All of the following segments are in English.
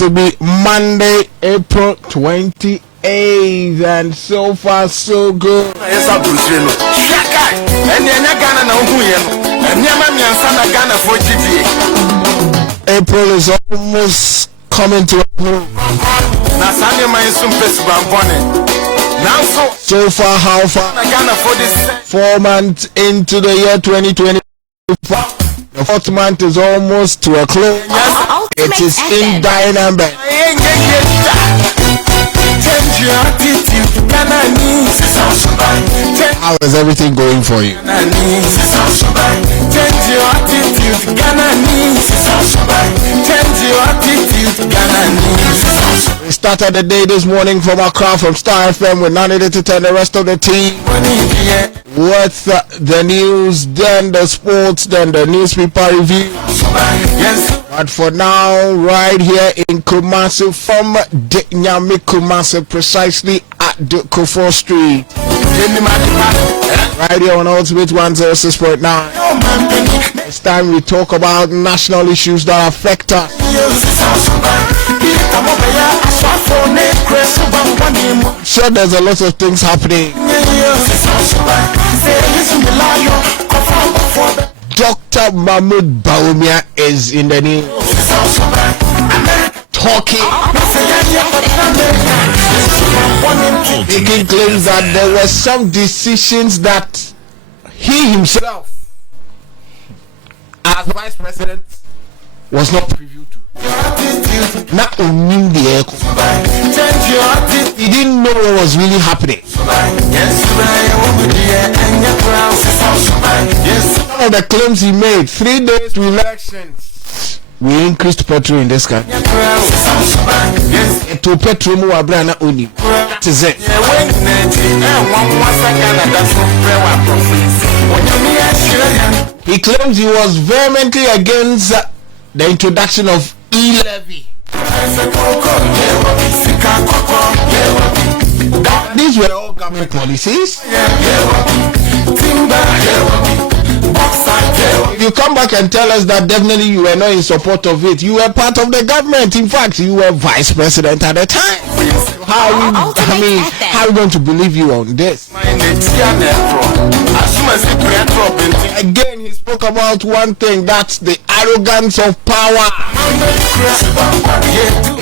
to be Monday, April 28th, and so far so good. April is almost coming to a close. So far, how far? 4 months into the year 2024. The fourth month is almost to a close. It is in dynamic. How is everything going for you? We started the day this morning from Accra from Star FM with 98 to 10, the rest of the team. With the news, then the sports, then the newspaper review. But for now, right here in Kumasi, from Nyame Kumasi, precisely at the Kufuor Street. Right here on Ultimate 106.9. It's time we talk about national issues that affect us. Sure, there's a lot of things happening. Dr. Mahmoud Bawumia is in the news, talking, making claims that there were some decisions that he himself, as vice president, was not privy to. Not owning the air. He didn't know what was really happening. Some of the claims he made, 3 days to elections, we increased petrol in this country. To petrol mu wabrana oni. That is it. He claims he was vehemently against the introduction of e-levy. These were all government policies. If you come back and tell us that definitely you were not in support of it, you were part of the government. In fact, you were vice president at the time. How are we going to believe you on this? Again, he spoke about one thing, that's the arrogance of power.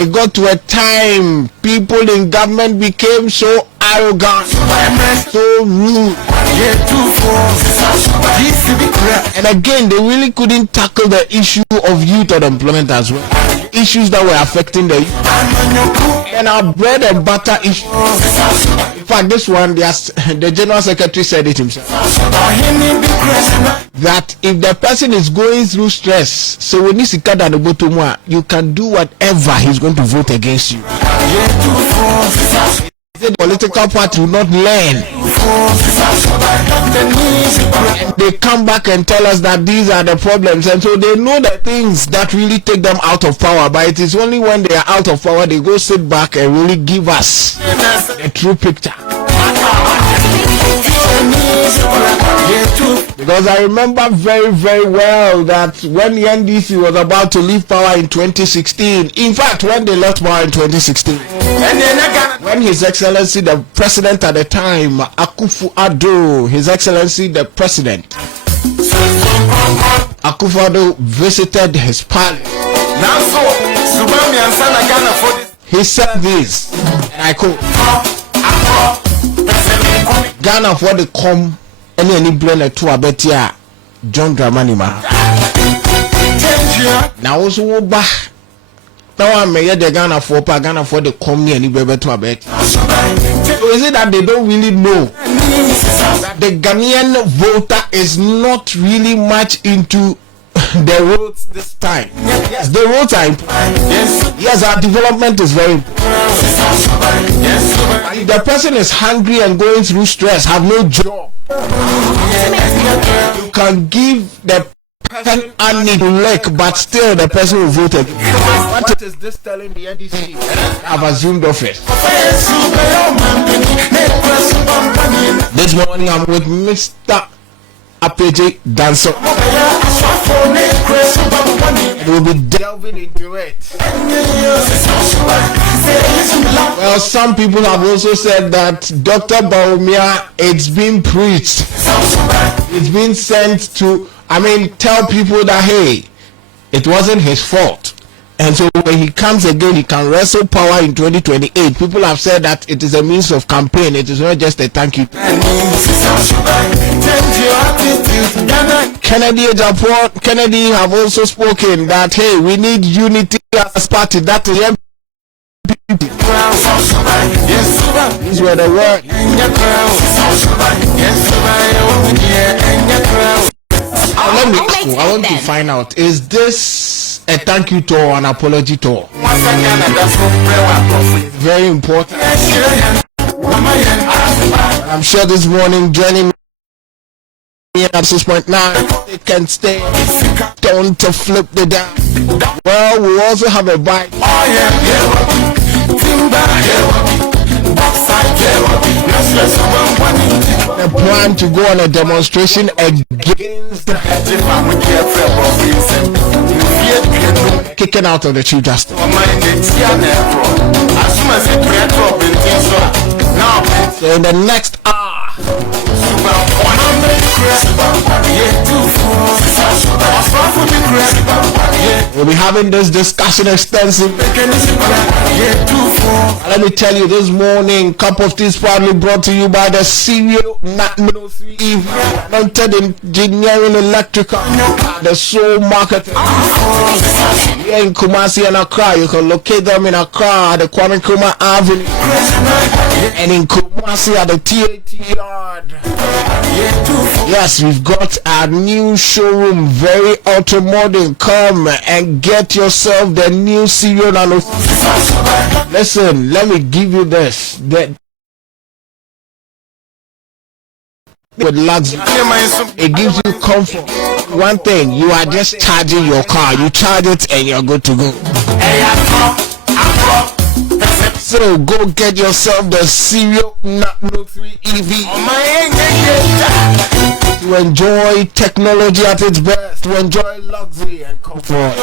It got to a time people in government became so arrogant, so rude. And again, they really couldn't tackle the issue of youth unemployment as well. Issues that were affecting the youth. And our bread and butter issue. In fact, this one, the General Secretary said it himself. That if the person is going through stress, so when you can do whatever, he's going to vote against you. The political party will not learn. And they come back and tell us that these are the problems, and so they know the things that really take them out of power, but it is only when they are out of power they go sit back and really give us the true picture. Because I remember very, very well that when the NDC was about to leave power in 2016, in fact, when they left power in 2016, when His Excellency the President at the time, Akufo-Addo, His Excellency the President, Akufo-Addo visited his palace, he said this, and I quote, Ghana for the come any blend to a better John Dramani Mahama. Now also back. Now I'm the Ghana for the come any baby to a bet. So is it that they don't really know that the Ghanaian voter is not really much into the roads this time? Yes, the roads are important. Yes, our development is very important. If the person is hungry and going through stress, have no job, you can give the person money to lick, but still the person will vote again. What is this telling the NDC? I've assumed office. This morning I'm with Mr. Apeje Danso. We'll be delving into it. Well, some people have also said that Dr. Bawumia, it's been preached. It's been sent to, tell people that, hey, it wasn't his fault. And so when he comes again, he can wrestle power in 2028. People have said that it is a means of campaign. It is not just a thank you. Kennedy have also spoken that, hey, we need unity as party. That is the these were the words. I want to find out, is this a thank you tour or an apology tour? Very important. I'm sure this morning joining me at 6.9, they can stay don't to flip the down. Well, we also have a bike. The plan to go on a demonstration against kicking out of the Chief Justice. So in the next hour, we'll be having this discussion extensively. Let me tell you, this morning, Cup of Tea is proudly brought to you by the Serial Natmino 3 EV, anointed engineering electrical, the Soul Market. Here in Kumasi and Accra, you can locate them in Accra at the Kwame Nkrumah Avenue, and in Kumasi at the TAT Yard. Yes, we've got our new showroom, very ultra modern. Come and get yourself the new Serial Nano. Listen, let me give you this. With luxury, it gives you comfort. One thing, you are just charging your car. You charge it and you're good to go. So go get yourself the Serial Natmino 3 EV to enjoy technology at its best, to enjoy luxury and comfort.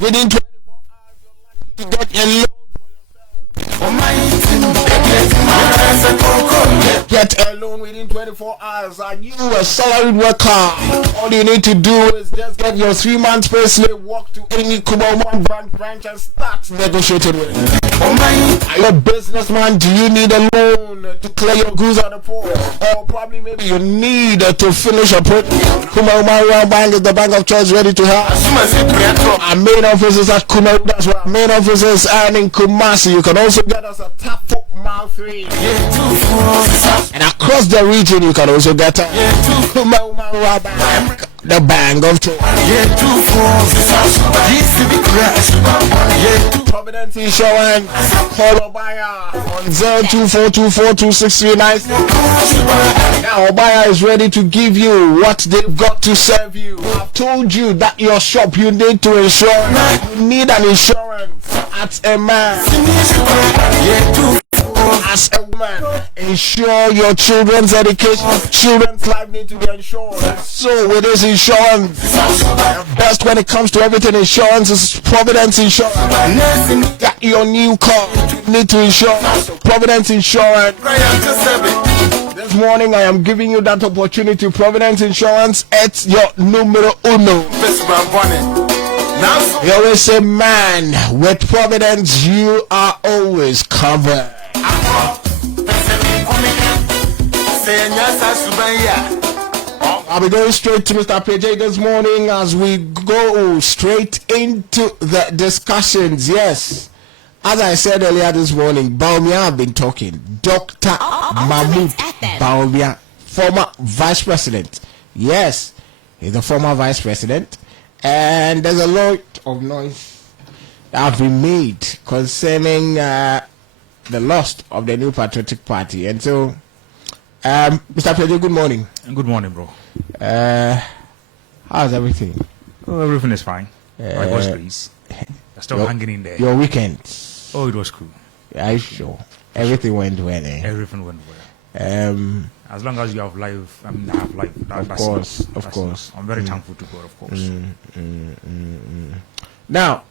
Within 24 hours, you're likely to get a loan for yourself. Get a loan within 24 hours. Are you a salaried worker? All you need to do is just get your 3 months pay slip, walk to any Kumasi branch and start negotiating with it. Are you a businessman? Do you need a loan to clear your goods on the port? Or probably maybe you need to finish a project? Kumasi Bank is the bank of choice, ready to help. Our main offices at Kumasi. That's why our main offices are in Kumasi. You can also get us a tap for mile 3. And across the region, you can also get a Kumasi Bank. the bang of truth. Providence Insurance, call Obaya on 0242426396. Now Obaya is ready to give you what they've got to serve you. I've told you that your shop you need to insure. You need an insurance at a man. As a woman, ensure your children's education, children's life need to be insured. So with this insurance, best when it comes to everything insurance is Providence Insurance. Got your new car, you need to insure. Providence Insurance. This morning I am giving you that opportunity. Providence Insurance, it's your numero uno. You always say, man, with Providence you are always covered. I'll be going straight to Mr. PJ this morning as we go straight into the discussions. Yes, as I said earlier this morning, Bawumia have been talking. Dr. Mahmoud Bawumia, former vice president. Yes, he's the former vice president, and there's a lot of noise that have been made concerning the loss of the New Patriotic Party. And so, Mr. Pedro, good morning. Good morning, bro. How's everything? Oh, everything is fine. My boss, please. I'm still hanging in there. Your weekend? Oh, it was cool. Are you sure? Everything went well, eh? Everything went well. As long as you have life, I have life. Of course. I'm very thankful to God, of course. Now,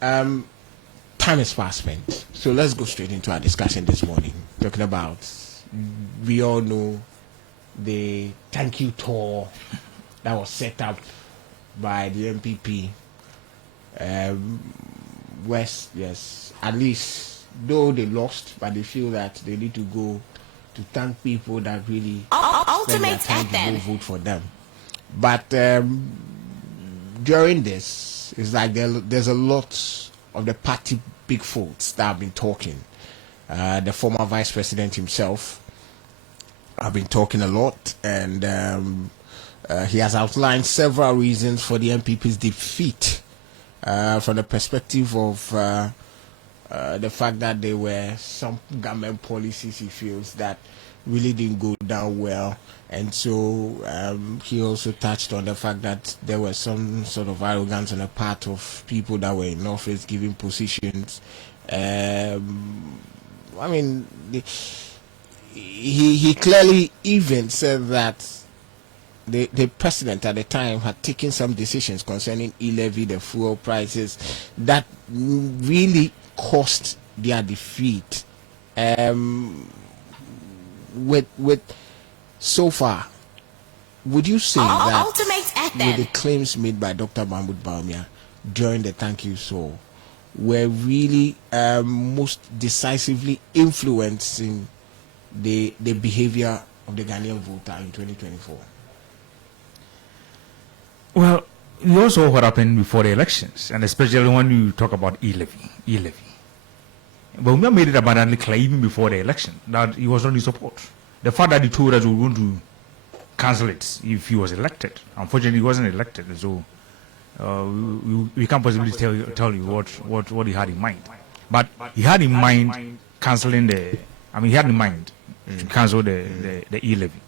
time is fast spent, so let's go straight into our discussion this morning. Talking about, we all know the thank you tour that was set up by the MPP West. Yes, at least though they lost, but they feel that they need to go to thank people that really spend their time to go vote for them. But during this, it's like there's a lot of the party big folks that have been talking. The former vice president himself have been talking a lot, and he has outlined several reasons for the MPP's defeat from the perspective of the fact that there were some government policies he feels that really didn't go down well. And so he also touched on the fact that there was some sort of arrogance on the part of people that were in office giving positions. I mean, he clearly even said that the president at the time had taken some decisions concerning e-levy, the fuel prices, that really caused their defeat. With so far, would you say that with the claims made by Dr. Mahmoud Bawumia during the thank you show were really most decisively influencing the behavior of the Ghanaian voter in 2024? Well, you also what happened before the elections, and especially when you talk about e-levy. Bawumia made it abundantly clear even before the election that he was not in support. The fact that he told us we were going to cancel it if he was elected. Unfortunately, he wasn't elected, so we can't possibly tell you what he had in mind. But he had in mind cancelling he had in mind to cancel the e-levy.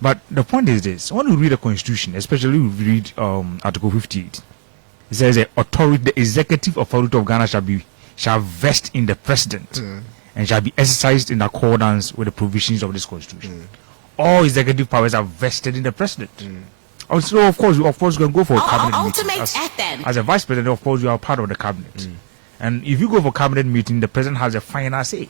But the point is this: when you read the Constitution, especially when you read Article 58, it says the executive authority of Ghana shall vest in the president and shall be exercised in accordance with the provisions of this Constitution. All executive powers are vested in the president. Also, of course, you can go for a cabinet meeting. As a vice president, of course, you are part of the cabinet. And if you go for cabinet meeting, the president has a final say.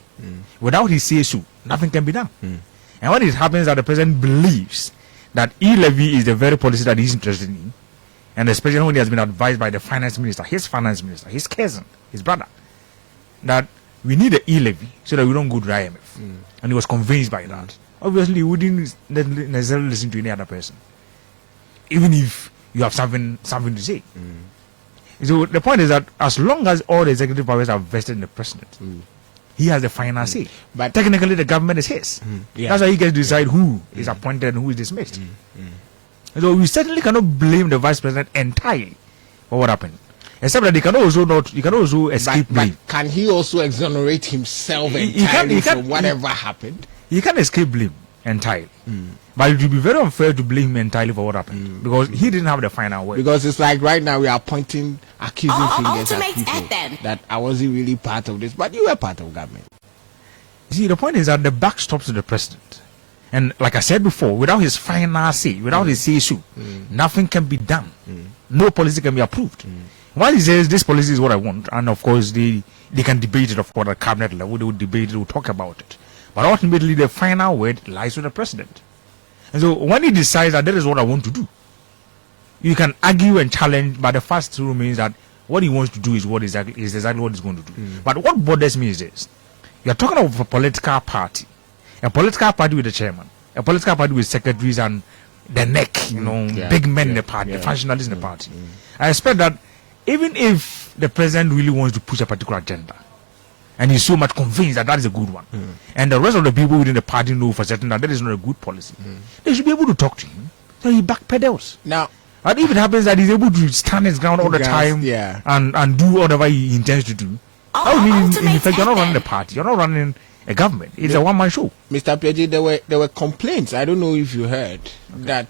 Without his say-so, nothing can be done. And when it happens that the president believes that e-levy is the very policy that he's interested in, and especially when he has been advised by the finance minister, his cousin, his brother, that we need the e-levy so that we don't go to IMF. And he was convinced by that. Obviously, he wouldn't necessarily listen to any other person, even if you have something to say. So the point is that as long as all the executive powers are vested in the president, he has the final say. But technically, the government is his. That's why he gets to decide who is appointed and who is dismissed. So we certainly cannot blame the vice president entirely for what happened. Except that he can also escape blame. But can he also exonerate himself entirely from whatever happened? He can't escape blame entirely. But it would be very unfair to blame him entirely for what happened. Because he didn't have the final word. Because it's like right now we are pointing accusing fingers at people that I wasn't really part of this, but you were part of government. See, the point is that the buck stops with the president. And like I said before, without his final say, without his say-so, nothing can be done. No policy can be approved. While he says this policy is what I want, and of course they can debate it, of course, at cabinet level, they will debate it, they will talk about it. But ultimately, the final word lies with the president. And so when he decides that is what I want to do, you can argue and challenge, but the fact remains that what he wants to do is exactly what he's going to do. But what bothers me is this. You're talking of a political party with the chairman, a political party with secretaries and the neck, big men in the party, the functionaries in the party. I expect that even if the president really wants to push a particular agenda, and he's so much convinced that is a good one, and the rest of the people within the party know for certain that is not a good policy, they should be able to talk to him, so he backpedals. Now, and if it happens that he's able to stand his ground all the time and do whatever he intends to do, that would mean, in effect, you're not running the party, you're not running a government. It's a one-man show. Mr. Pieji, there were complaints. I don't know if you heard that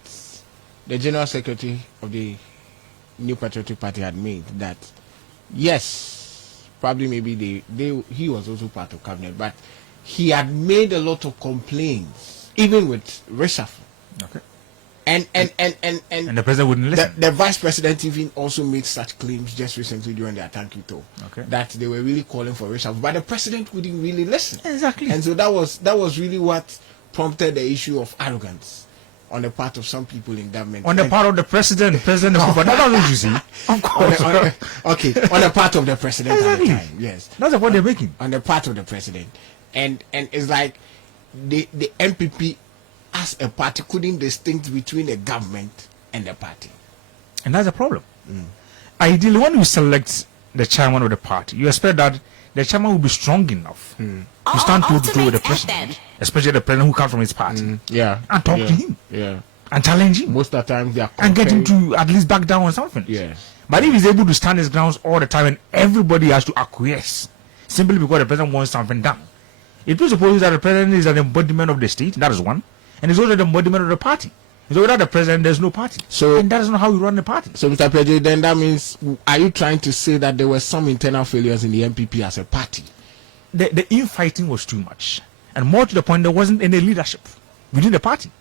the general secretary of the New Patriotic Party had made that, yes, probably maybe he was also part of cabinet, but he had made a lot of complaints, even with reshuffle. Okay. And the president wouldn't listen. The vice president even also made such claims just recently during their thank you talk, that they were really calling for reshuffle, but the president wouldn't really listen. Exactly. And so that was really what prompted the issue of arrogance on the part of some people in government. On the part of the president that's what you see. Of course. On the part of the president at the time. Yes. That's the point they're making. On the part of the president. And it's like the MPP as a party couldn't distinguish between the government and the party. And that's a problem. Ideally, when you select the chairman of the party, you expect that the chairman will be strong enough to stand toe-to-toe with the president, especially the president who comes from his party, and talk to him, and challenge him. Most of the time, they are and get him to at least back down on something. But if he's able to stand his grounds all the time and everybody has to acquiesce simply because the president wants something done, it presupposes that the president is an embodiment of the state, that is one, and he's also the embodiment of the party. So without the president, there's no party. And that is not how you run the party. So, Mr. President, then that means, are you trying to say that there were some internal failures in the MPP as a party? The infighting was too much. And more to the point, there wasn't any leadership within the party.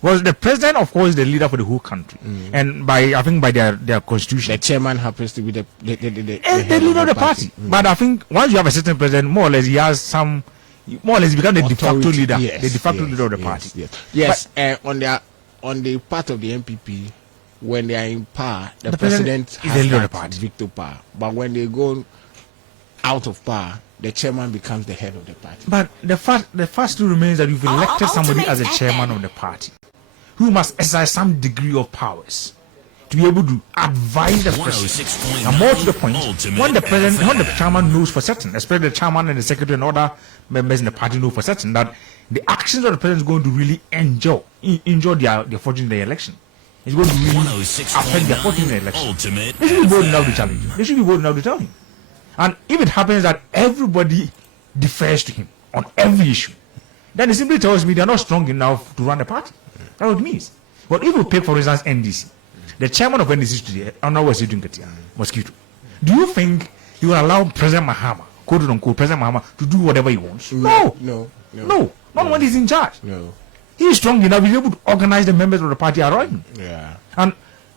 Was the president, of course, the leader for the whole country. And I think by their constitution, the chairman happens to be the leader of the party. But I think once you have a certain president, more or less he has some, more or less he becomes the de facto leader, the de facto leader of the party. Yes. On the part of the MPP, when they are in power, the president has the leader of the party, veto power. But when they go out of power, the chairman becomes the head of the party. But the fact still remains that you've elected somebody as a chairman of the party, who must exercise some degree of powers to be able to advise the president. And more to the point, when the chairman knows for certain, especially the chairman and the secretary and other members in the party know for certain that the actions of the president is going to really enjoy their fortune in the election. It's going to really affect their fortune in the election. They should be bold enough to challenge him. They should be bold enough to tell him. And if it happens that everybody defers to him on every issue, then it simply tells me they're not strong enough to run the party. That's what it means. But if we pick, for instance, NDC, the chairman of NDC today, Mosquito, do you think he will allow President Mahama, quote unquote, President Mahama, to do whatever he wants? No. Not when he's in charge. No. He is strong enough, he's able to organize the members of the party around him. Yeah. And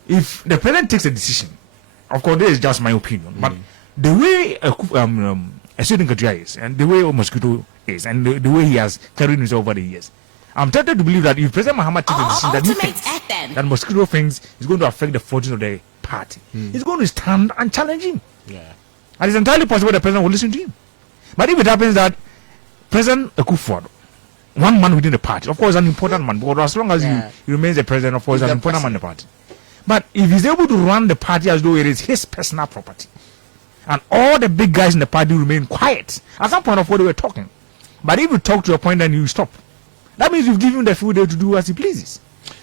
if the president takes a decision, of course, this is just my opinion, but the way a student is, and the way Mosquito is, and the way he has carried himself over the years, I'm tempted to believe that if President Mahama takes a decision that he thinks that Mosquito thinks is going to affect the fortunes of the party, he's going to stand and challenge him. Yeah. And it's entirely possible the president will listen to him. But if it happens that President Akufo-Addo, one man within the party, of course, an important man, but as long as he remains the president, of course, an important man in the party. But if he's able to run the party as though it is his personal property, and all the big guys in the party remain quiet, at some point, of course, they were talking. But if you talk to a point and you stop, that means you've given him the full day to do as he pleases.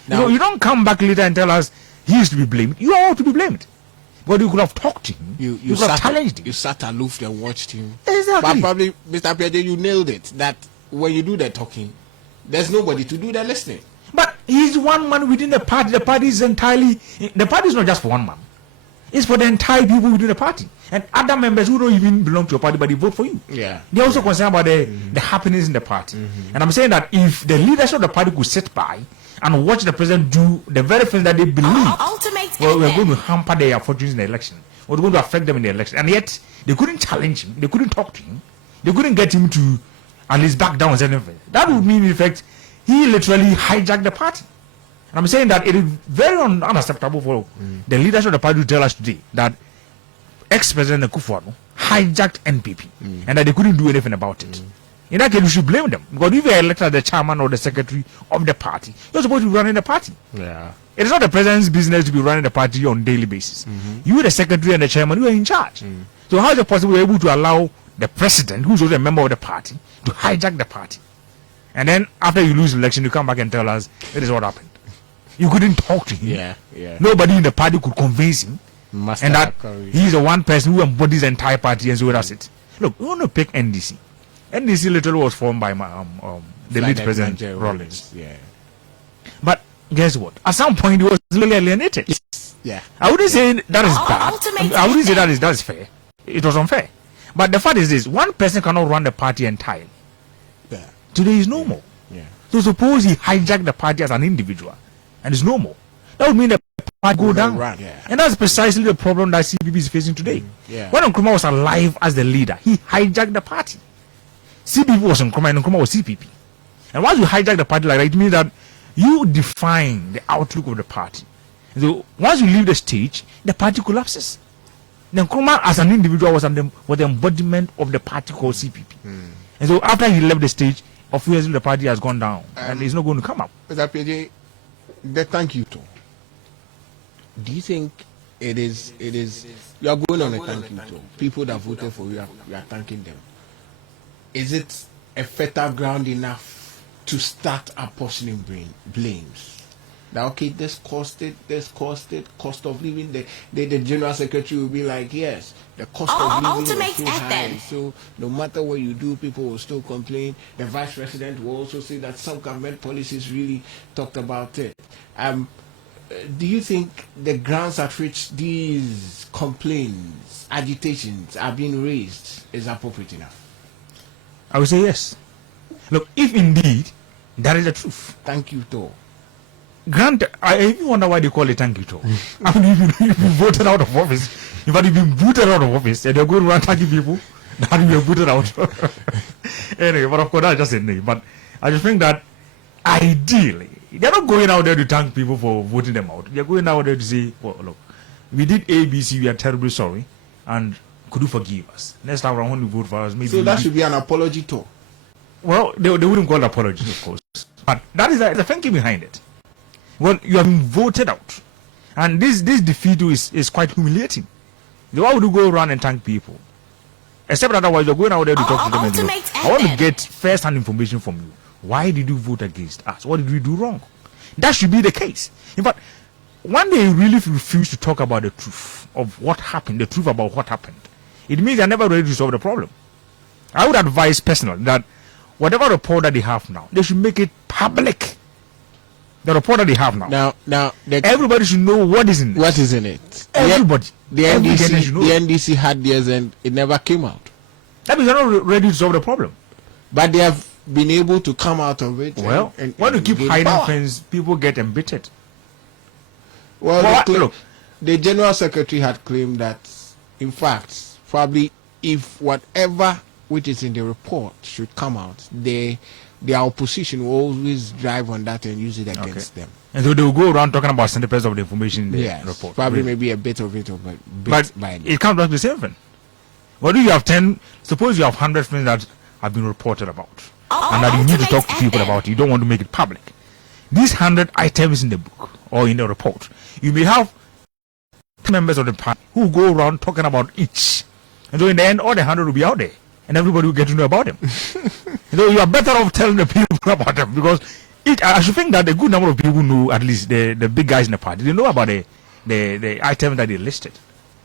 Now, you don't come back later and tell us he is to be blamed. You are all to be blamed. But you could have talked to him. You could have challenged him. You sat aloof and watched him. Exactly. But probably, Mr. Piaget, you nailed it. That when you do the talking, there's nobody to do the listening. But he's one man within the party. The party is entirely... The party is not just for one man. It's for the entire people within the party. And other members who don't even belong to your party, but they vote for you. Yeah. They're also concerned about the happenings in the party. And I'm saying that if the leadership of the party could sit by and watch the president do the very things that they believe we're going to hamper their fortunes in the election, or going to affect them in the election, and yet they couldn't challenge him, they couldn't talk to him, they couldn't get him to at least back down on certain things. That would mean, in effect, he literally hijacked the party. And I'm saying that it is very unacceptable for the leadership of the party to tell us today that ex-president Akufo-Addo hijacked NPP and that they couldn't do anything about it. In that case, we should blame them. Because if you are elected as the chairman or the secretary of the party, you're supposed to be running the party. Yeah. It is not the president's business to be running the party on a daily basis. You, the secretary and the chairman, you are in charge. So how is it possible you're able to allow the president, who's also a member of the party, to hijack the party? And then after you lose the election, you come back and tell us it is what happened. You couldn't talk to him. Yeah. Nobody in the party could convince him. And that he's the one person who embodies the entire party, and so that's it. Look, we want to pick NDC. NDC literally was formed by the lead president, Rawlings. Yeah. But guess what? At some point, he was really alienated. Yeah. I wouldn't say that is bad. I wouldn't say that is fair. It was unfair. But the fact is this: one person cannot run the party entirely. Yeah. Today is no more. Yeah. So suppose he hijacked the party as an individual, and it's no more. That would mean the party go down. Yeah. And that's precisely the problem that CPP is facing today. Yeah. When Nkrumah was alive as the leader, he hijacked the party. CPP was Nkrumah and Nkrumah was CPP. And once you hijack the party like that, it means that you define the outlook of the party. So once you leave the stage, the party collapses. Then Nkrumah as an individual was the embodiment of the party called CPP. And so after he left the stage, obviously the party has gone down and it's not going to come up. Mr. PJ, the thank you to. Do you think it is you are going on a thank you to people that voted for you, you are thanking them? Is it a fertile ground enough to start apportioning blames? That okay, this cost cost of living. The general secretary will be like, yes, the cost of living is so high, so no matter what you do, people will still complain. The vice president will also say that some government policies really talked about it. Do you think the grounds at which these complaints, agitations are being raised is appropriate enough? I would say yes. Look, if indeed that is the truth. Thank you, though. Grant, I even wonder why they call it thank you, though. I mean, you've been voted out of office. In fact, you've been booted out of office, and you're going around thanking people that you're booted out. Anyway, but of course, that's just a name. But I just think that ideally, they're not going out there to thank people for voting them out. They're going out there to say, well, look, we did ABC, we are terribly sorry, and could you forgive us? Next time around when you vote for us, maybe... So that should be an apology too? Well, they wouldn't call it apology, of course. But that is the thinking behind it. Well, you have been voted out. And this defeat is quite humiliating. Why would you go around and thank people? Except otherwise, you're going out there to talk to them and say, I want to get first-hand information from you. Why did you vote against us? What did we do wrong? That should be the case. In fact, when they really refuse to talk about the truth of what happened, the truth about what happened, it means they're never ready to solve the problem. I would advise personally that whatever report that they have now, they should make it public. The report that they have now. Everybody should know what is in it. What is in it? Everybody. The NDC had theirs and it never came out. That means they're not ready to solve the problem. But they have been able to come out of it. Well, when you keep hiding things, people get embittered. Well, look, the general secretary had claimed that, in fact, probably if whatever which is in the report should come out, their opposition will always drive on that and use it against them. And so they will go around talking about snippets of the information in the report. Probably maybe a bit of it, but it comes back to the same thing. What do you have 10? Suppose you have 100 things that have been reported about, and that you need to talk to people about. You don't want to make it public. These 100 items in the book or in the report, you may have members of the party who go around talking about each, and so in the end, all the 100 will be out there, and everybody will get to know about them. So you are better off telling the people about them, because I should think that a good number of people know, at least the big guys in the party, they know about the items that they listed,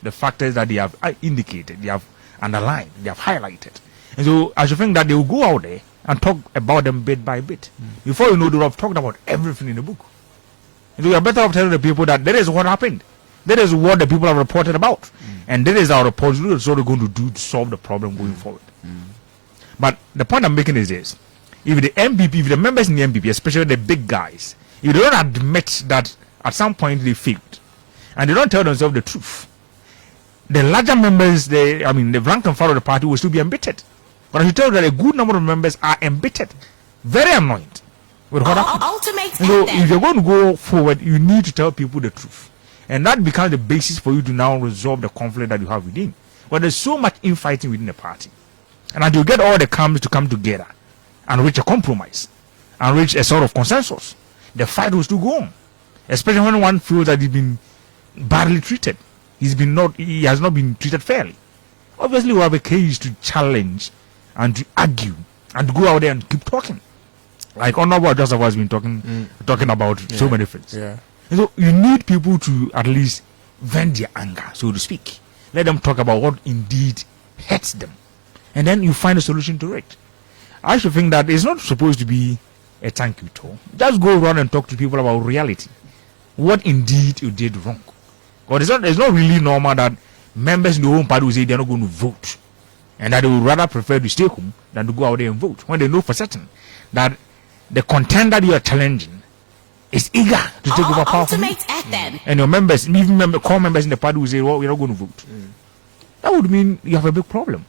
the factors that they have indicated, they have underlined, they have highlighted. And so I should think that they will go out there and talk about them bit by bit. Before you know, they will have talked about everything in the book. And so we are better off telling the people that that is what happened. That is what the people have reported about. And that is our report. What we're going to do to solve the problem going forward. But the point I'm making is this. If the MPP, if the members in the MPP, especially the big guys, if they don't admit that at some point they failed, and they don't tell themselves the truth, the larger members, the rank and file of the party will still be embittered. But I should tell you that a good number of members are embittered, very annoyed with what happened. So if you're going to go forward, you need to tell people the truth. And that becomes the basis for you to now resolve the conflict that you have within. But there's so much infighting within the party. And until you get all the camps to come together and reach a compromise and reach a sort of consensus, the fight will still go on. Especially when one feels that he's been badly treated. He has not been treated fairly. Obviously, we have a case to challenge and to argue and to go out there and keep talking. Like Honorable Joseph has been talking about so many things. Yeah. And so you need people to at least vent their anger, so to speak. Let them talk about what indeed hurts them. And then you find a solution to it. I should think that it's not supposed to be a thank you tour. Just go around and talk to people about reality. What indeed you did wrong. Because it's not really normal that members in the home party will say they're not going to vote. And that they would rather prefer to stay home than to go out there and vote. When they know for certain that the contender you are challenging is eager to take over power. And your members, even core members in the party will say, well, we're not going to vote. That would mean you have a big problem.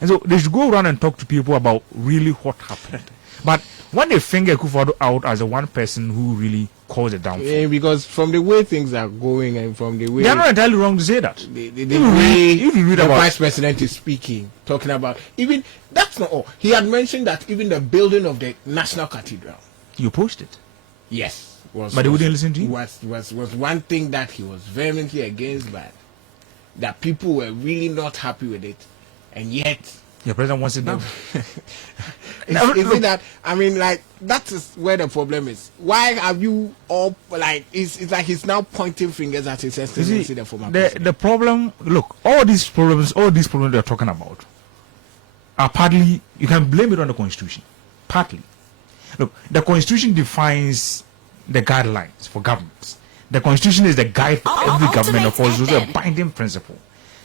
And so they should go around and talk to people about really what happened. But when they finger Akufo-Addo out as the one person who really caused the downfall. Yeah, because from the way things are going and from the way... They are not entirely wrong to say that. The way the vice president is speaking, talking about... Even, that's not all. He had mentioned that even the building of the National Cathedral... You posted. Yes. But they wouldn't listen to you? Was one thing that he was vehemently against, but that people were really not happy with it. And yet... Your president wants it now. Isn't that... I mean, like, that is where the problem is. Why have you all... Like, it's like he's now pointing fingers at his excellency, the former president. The problem... Look, all these problems they're talking about are partly... You can blame it on the Constitution. Partly. Look, the Constitution defines the guidelines for governments. The Constitution is the guide for every government. Of course, it's a binding principle.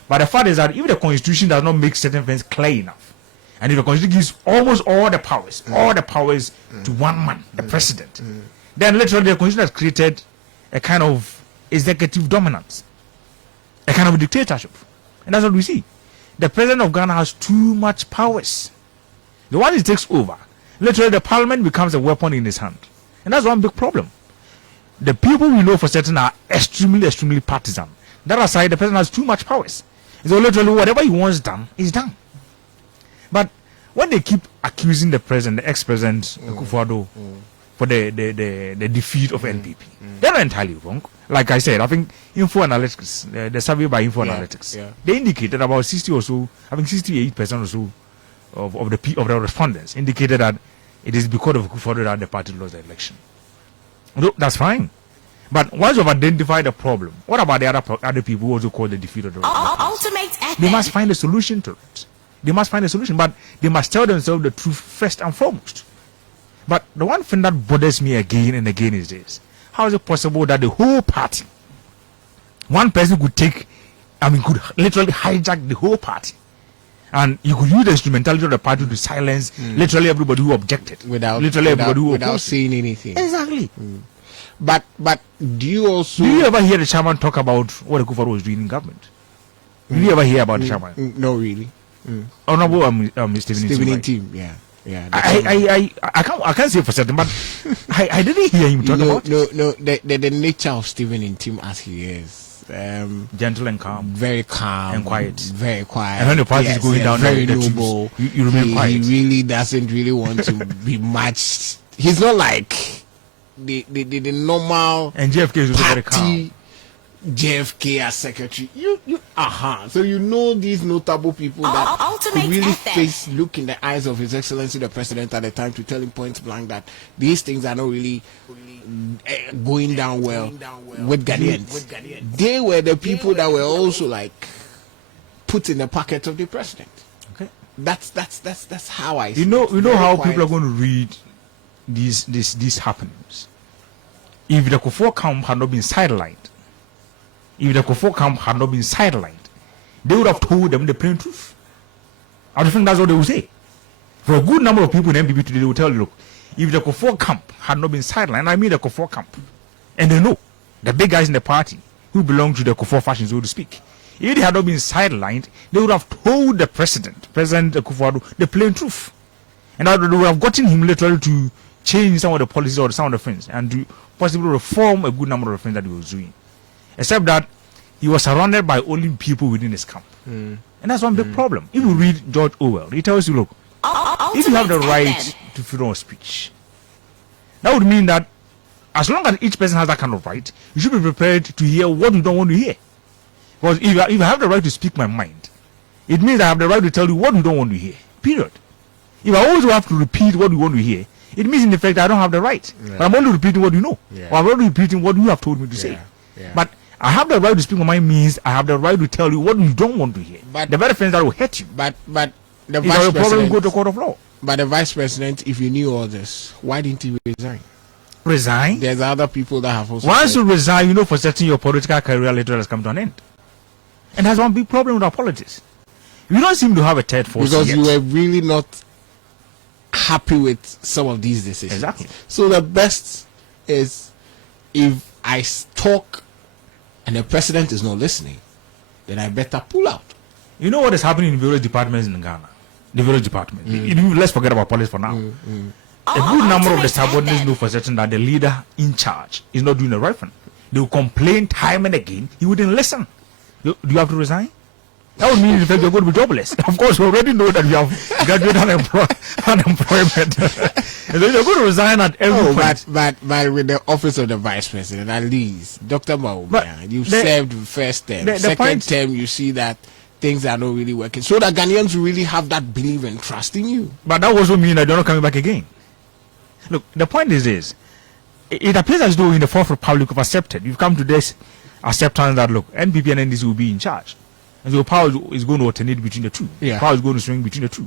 But the fact is that if the Constitution does not make certain things clear enough, and if the Constitution gives almost all the powers to one man, the president, then literally the Constitution has created a kind of executive dominance, a kind of dictatorship. And that's what we see. The president of Ghana has too much powers. The one he takes over, literally the parliament becomes a weapon in his hand. And that's one big problem. The people we know for certain are extremely, extremely partisan. That aside, the president has too much powers. So literally whatever he wants done is done. But when they keep accusing the president, the ex-president Akufo-Addo, for the defeat of NPP, they're not entirely wrong. Like I said, I think Info Analytics, the survey by Info Analytics, they indicated about 60 or so, I think 68% or so of the respondents indicated that it is because of Akufo-Addo that the party lost the election. That's fine. But once you've identified the problem, what about the other people who also call the defeat of the Republicans? They must find a solution to it. They must find a solution, but they must tell themselves the truth first and foremost. But the one thing that bothers me again and again is this. How is it possible that the whole party, one person could could literally hijack the whole party, and you could use the instrumentality of the party to silence literally everybody who objected, without saying anything. Exactly. But do you ever hear the chairman talk about what Akufo-Addo was doing in government? Did you ever hear about the chairman? No, really. Honorable Stephen Intim, yeah. I can't say for certain, but I didn't hear him talk about it. No. The nature of Stephen Intim as he is, gentle and calm, very calm and quiet, very quiet. And when the party is going down, very noble. You remain quiet. He really doesn't really want to be matched. He's not like the normal and JFK is also very calm. JFK as secretary. So you know these notable people that could really look in the eyes of His Excellency the President at the time to tell him point blank that these things are not really going down well with Ghanaians. They were the people that were also like put in the pocket of the president. Okay, that's how I see you know how quiet. people are going to read these happenings. If the Kufuor camp had not been sidelined, they would have told them the plain truth. I think that's what they would say. For a good number of people in MPP today, they will tell you, look, if the Kufuor camp had not been sidelined, I mean the Kufuor camp, and they know the big guys in the party who belong to the Kufuor faction, so to speak, if they had not been sidelined, they would have told the President Kufuor, the plain truth, and they would have gotten him literally to change some of the policies or some of the things and to possibly reform a good number of things that he was doing. Except that he was surrounded by only people within his camp. And that's one big problem. If you read George Orwell, he tells you, look, if you have the right to freedom of speech, that would mean that as long as each person has that kind of right, you should be prepared to hear what you don't want to hear. Because if I have the right to speak my mind, it means I have the right to tell you what you don't want to hear. Period. If I always have to repeat what you want to hear, it means in effect I don't have the right. But I'm only repeating what you know. Or I'm only repeating what you have told me to say. But I have the right to speak my mind means I have the right to tell you what you don't want to hear. But the very things that will hurt you. But the if vice a problem, president go to court of law. But the vice president, if you knew all this, why didn't he resign? Resign? There's other people that have also. Once you resign, you know for certain your political career later has come to an end. And that's one big problem with our politics. You don't seem to have a third force because yet. You were really not happy with some of these decisions. Exactly. So the best is if I talk and the president is not listening, then I better pull out. You know what is happening in various departments in Ghana? The various departments. Let's forget about police for now. A good number of the subordinates know for certain that the leader in charge is not doing the right thing. They will complain time and again. He wouldn't listen. Do you have to resign? That would mean in fact you're going to be jobless. Of course, we already know that you have graduate unemployment. And then you're going to resign at every point. But with the office of the vice president, at least, Dr. Maumia, you served the first term. Second term, you see that things are not really working. So that Ghanaians really have that belief and trust in you. But that also means that you're not coming back again. Look, the point is this. It appears as though in the Fourth Republic you've accepted. You've come to this acceptance that, look, NPP and NDC will be in charge. And so power is going to alternate between the two. Power is going to swing between the two.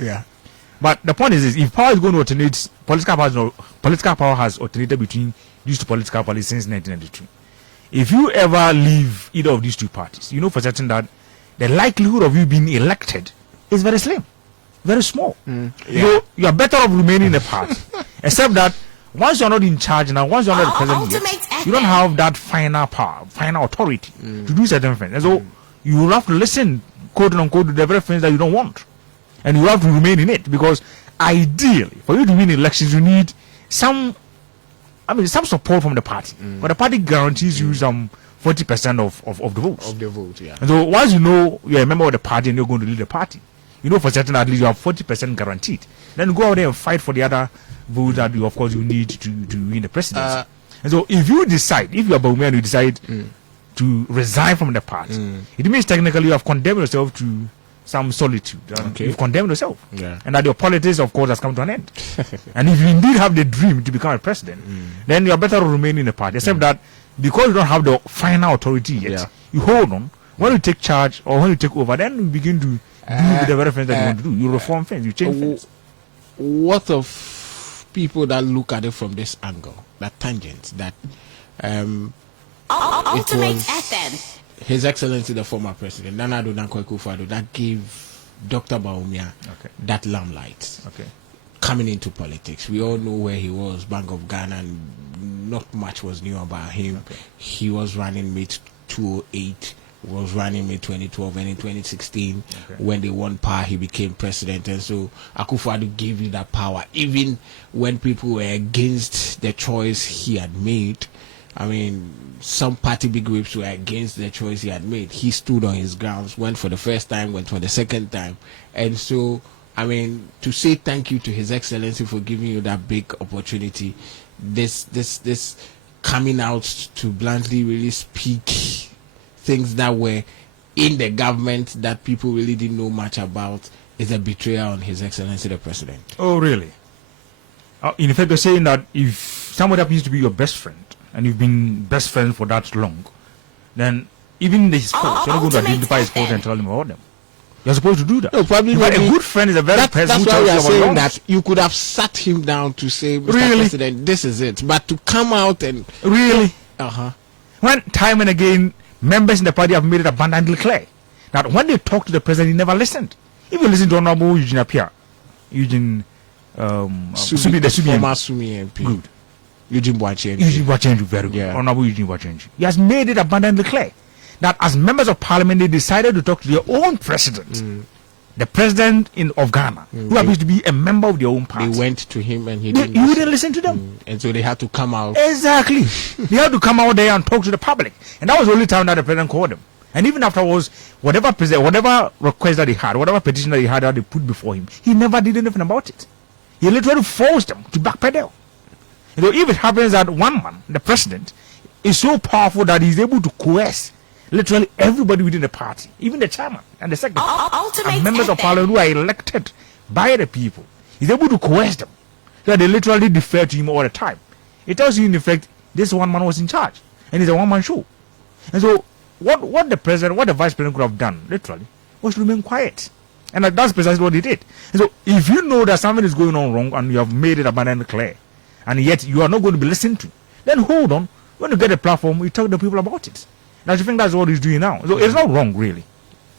But the point is this, if power is going to alternate, political power has alternated between these two political parties since 1992. If you ever leave either of these two parties, you know for certain that the likelihood of you being elected is very slim, very small. You are better off remaining in the party. Except that once you're not in charge now, once you're not the president yet, you don't have that final power, final authority to do certain things. And so you will have to listen, quote unquote, to the very things that you don't want. And you have to remain in it. Because ideally, for you to win elections, you need some support from the party. But the party guarantees you some 40% of the votes. Of the vote, And so once you know you're a member of the party and you're going to lead the party, you know for certain at least you have 40% guaranteed. Then go out there and fight for the other votes that you need to win the presidency. And so if you decide, if you're Bawumia and you decide to resign from the party, it means technically you have condemned yourself to some solitude. You've condemned yourself. And that your politics, of course, has come to an end. And if you indeed have the dream to become a president, then you're better to remain in the party. Except that because you don't have the final authority yet, you hold on. When you take charge or when you take over, then you begin to do the very things that you want to do. You reform things, you change things. What of people that look at it from this angle, that tangent, that Ultimate FM. His Excellency the former president Nana Addo Dankwa Akufo-Addo that gave Dr. Bawumia that limelight coming into politics. We all know where he was, Bank of Ghana, and not much was new about him. He was running mid 2008, was running mid 2012, and in 2016 when they won power he became president. And so Akufo-Addo gave you that power even when people were against the choice he had made. I mean, some party big groups were against the choice he had made. He stood on his grounds, went for the first time, went for the second time. And so, I mean, to say thank you to His Excellency for giving you that big opportunity, this coming out to bluntly really speak things that were in the government that people really didn't know much about is a betrayal on His Excellency the President. Oh, really? In effect, you're saying that if somebody happens to be your best friend, and you've been best friends for that long, then even his faults, you're not going to identify his faults and tell him about them. You're supposed to do that. No, probably but a good friend is a very person that's who why we are tells you saying about that you could have sat him down to say, Mr. Really? President, this is it. But to come out and Really? uh-huh. When time and again, members in the party have made it abundantly clear that when they talk to the president, he never listened. If you listen to Honorable Eugene Appiah, Eugene Subi, the Subi former MP. Sumi MP. Good. Eugene Boachenji. Eugene Boachenji, very good. Yeah. Honorable Eugene Boachenji. He has made it abundantly clear that as members of parliament, they decided to talk to their own president, the president of Ghana, who happens to be a member of their own party. They went to him and he He didn't wouldn't listen to them. And so they had to come out. Exactly. They had to come out there and talk to the public. And that was the only time that the president called them. And even afterwards, whatever request that he had, whatever petition that he had that they put before him, he never did anything about it. He literally forced them to backpedal. So if it happens that one man, the president, is so powerful that he's able to coerce literally everybody within the party, even the chairman and the secretary, and members of parliament who are elected by the people, he's able to coerce them so that they literally defer to him all the time. It tells you, in effect, this one man was in charge, and it's a one-man show. And so, what the president, what the vice president could have done, literally, was to remain quiet. And that's precisely what he did. And so, if you know that something is going on wrong and you have made it abundantly clear, and yet you are not going to be listened to, then hold on. When you get a platform, you talk to people about it. Now, I think that's what he's doing now. So, it's not wrong, really.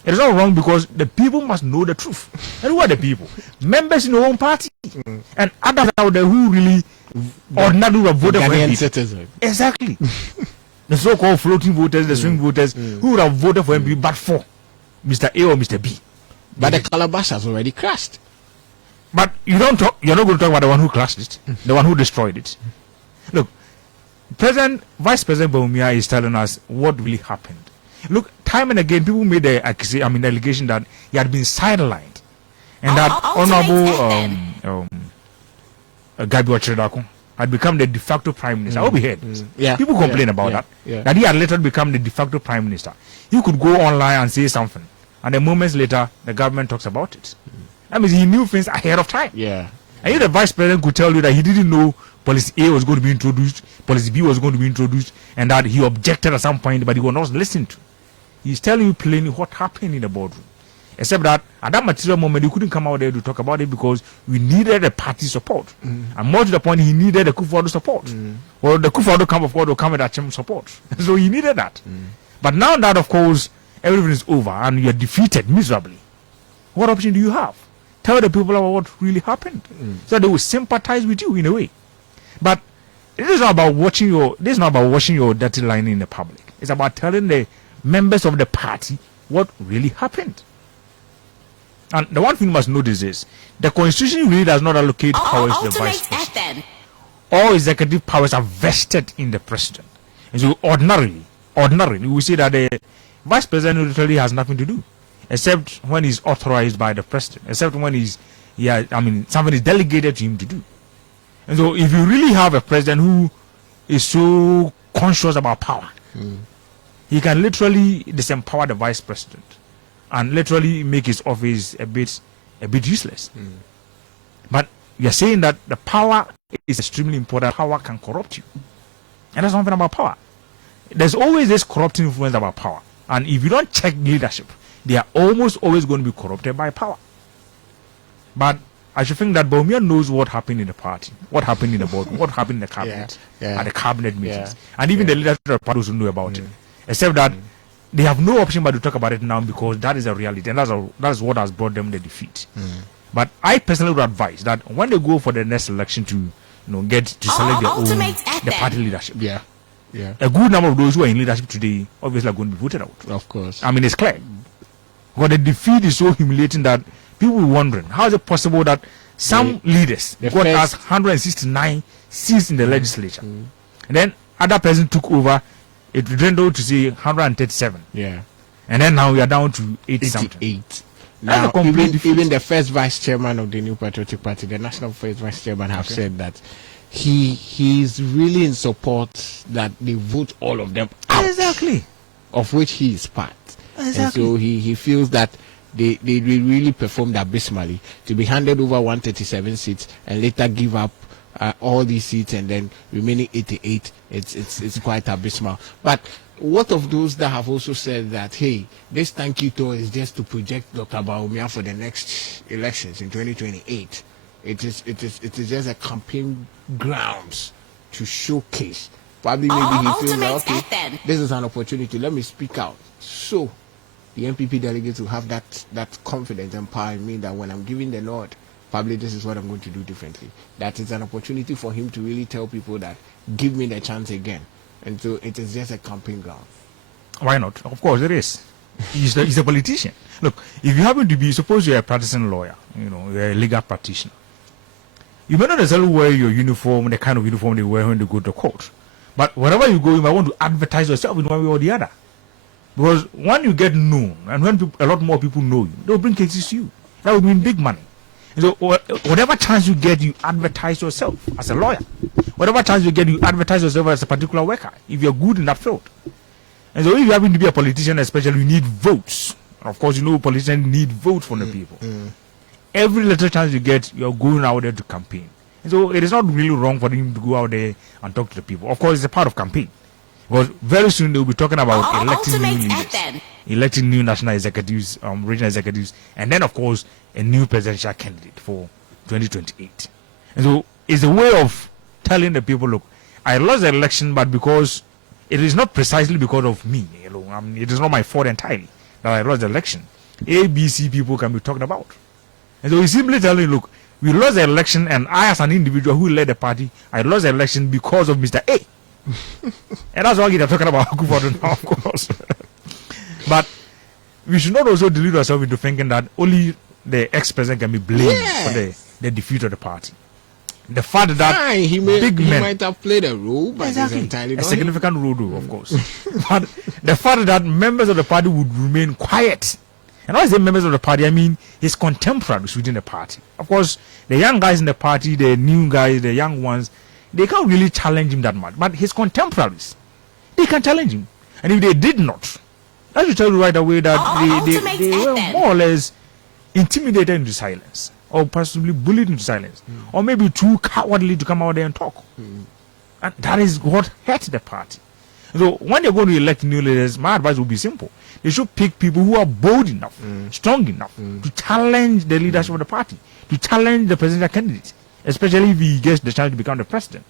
It is not wrong because the people must know the truth. And who are the people? Members in your own party. And others out there who really ordinarily have voted for Ghanaian him. citizen. Exactly. The so-called floating voters, the swing voters, who would have voted for MP but for Mr. A or Mr. B. But the calabash has already crashed. But you're not going to talk about the one who crashed it, the one who destroyed it. Look, Vice President Bawumia is telling us what really happened. Look, time and again, people made the allegation that he had been sidelined, and that Honorable Gabi Ochredako had become the de facto prime minister. I hope you heard. People complain about that. That he had later become the de facto prime minister. He could go online and say something, and then moments later, the government talks about it. That means he knew things ahead of time. Yeah. And if the vice president could tell you that he didn't know policy A was going to be introduced, policy B was going to be introduced, and that he objected at some point, but he was not listened to. He's telling you plainly what happened in the boardroom. Except that at that material moment, he couldn't come out there to talk about it because we needed a party support. And more to the point, he needed the Kufuor support. Well, the Kufuor camp, of course, will come with that support. So he needed that. But now that, of course, everything is over and you're defeated miserably, what option do you have? Tell the people about what really happened, so they will sympathize with you in a way. But it is not about watching your dirty line in the public. It's about telling the members of the party what really happened. And the one thing you must notice is the constitution really does not allocate powers to the vice president. All executive powers are vested in the president. And so ordinarily, we see that the vice president literally has nothing to do, except when he's authorized by the president, except when something is delegated to him to do. And so if you really have a president who is so conscious about power, he can literally disempower the vice president and literally make his office a bit useless. But you're saying that the power is extremely important. Power can corrupt you. And that's something about power. There's always this corrupting influence about power. And if you don't check leadership, they are almost always going to be corrupted by power. But I should think that Bawumia knows what happened in the party, what happened in the board, what happened in the cabinet, at the cabinet meetings. And even the leadership of the party doesn't know about it. Except that they have no option but to talk about it now because that is a reality. And that is what has brought them the defeat. But I personally would advise that when they go for the next election to get to select their own the party leadership. A good number of those who are in leadership today obviously are going to be voted out. Of course. I mean, it's clear. But the defeat is so humiliating that people are wondering, how is it possible that some leaders got us 169 seats in the legislature, and then other person took over, it dwindled to say 137. And then now we are down to 80-something. Now, even the first vice chairman of the New Patriotic Party, the national first vice chairman, have said that he's really in support that they vote all of them out. Exactly. Of which he is part. And so he feels that they really performed abysmally to be handed over 137 seats and later give up all these seats and then remaining 88. It's quite abysmal. But what of those that have also said that, hey, this thank you tour is just to project Dr. Bawumia for the next elections in 2028? It is just a campaign grounds to showcase. Probably maybe he feels like, okay, this is an opportunity. Let me speak out. So the MPP delegates will have that confidence and power in me that when I'm giving the nod, probably this is what I'm going to do differently. That is an opportunity for him to really tell people that give me the chance again. And so it is just a campaign ground. Why not? Of course it is. He's a politician. Look, if you happen to be, suppose you're a practicing lawyer, you're a legal practitioner, you may not necessarily wear your uniform, the kind of uniform they wear when they go to court. But wherever you go, you might want to advertise yourself in one way or the other. Because when you get known, and when a lot more people know you, they'll bring cases to you. That would mean big money. And so whatever chance you get, you advertise yourself as a lawyer. Whatever chance you get, you advertise yourself as a particular worker, if you're good in that field. And so if you happen to be a politician especially, you need votes. And of course, politicians need votes from the people. Every little chance you get, you're going out there to campaign. And so it is not really wrong for him to go out there and talk to the people. Of course, it's a part of campaign. Because very soon they'll be talking about electing new leaders, electing new national executives, regional executives, and then, of course, a new presidential candidate for 2028. And so it's a way of telling the people, look, I lost the election, but because it is not precisely because of me. It is not my fault entirely that I lost the election. A, B, C people can be talking about. And so he's simply telling you, look, we lost the election, and I, as an individual who led the party, I lost the election because of Mr. A. And that's why they're talking about Akufo-Addo now, of course. But we should not also delude ourselves into thinking that only the ex-president can be blamed for the defeat of the party. The fact that he might have played a role, but exactly, entirely a significant role, though, of course. But the fact that members of the party would remain quiet. And when I say members of the party, I mean his contemporaries within the party. Of course, the young guys in the party, the new guys, the young ones, they can't really challenge him that much. But his contemporaries, they can challenge him. And if they did not, I should tell you right away that they were more or less intimidated into silence, or possibly bullied into silence, or maybe too cowardly to come out there and talk. And that is what hurt the party. So when they're going to elect new leaders, my advice would be simple. They should pick people who are bold enough, strong enough to challenge the leadership of the party, to challenge the presidential candidate, especially if he gets the chance to become the president.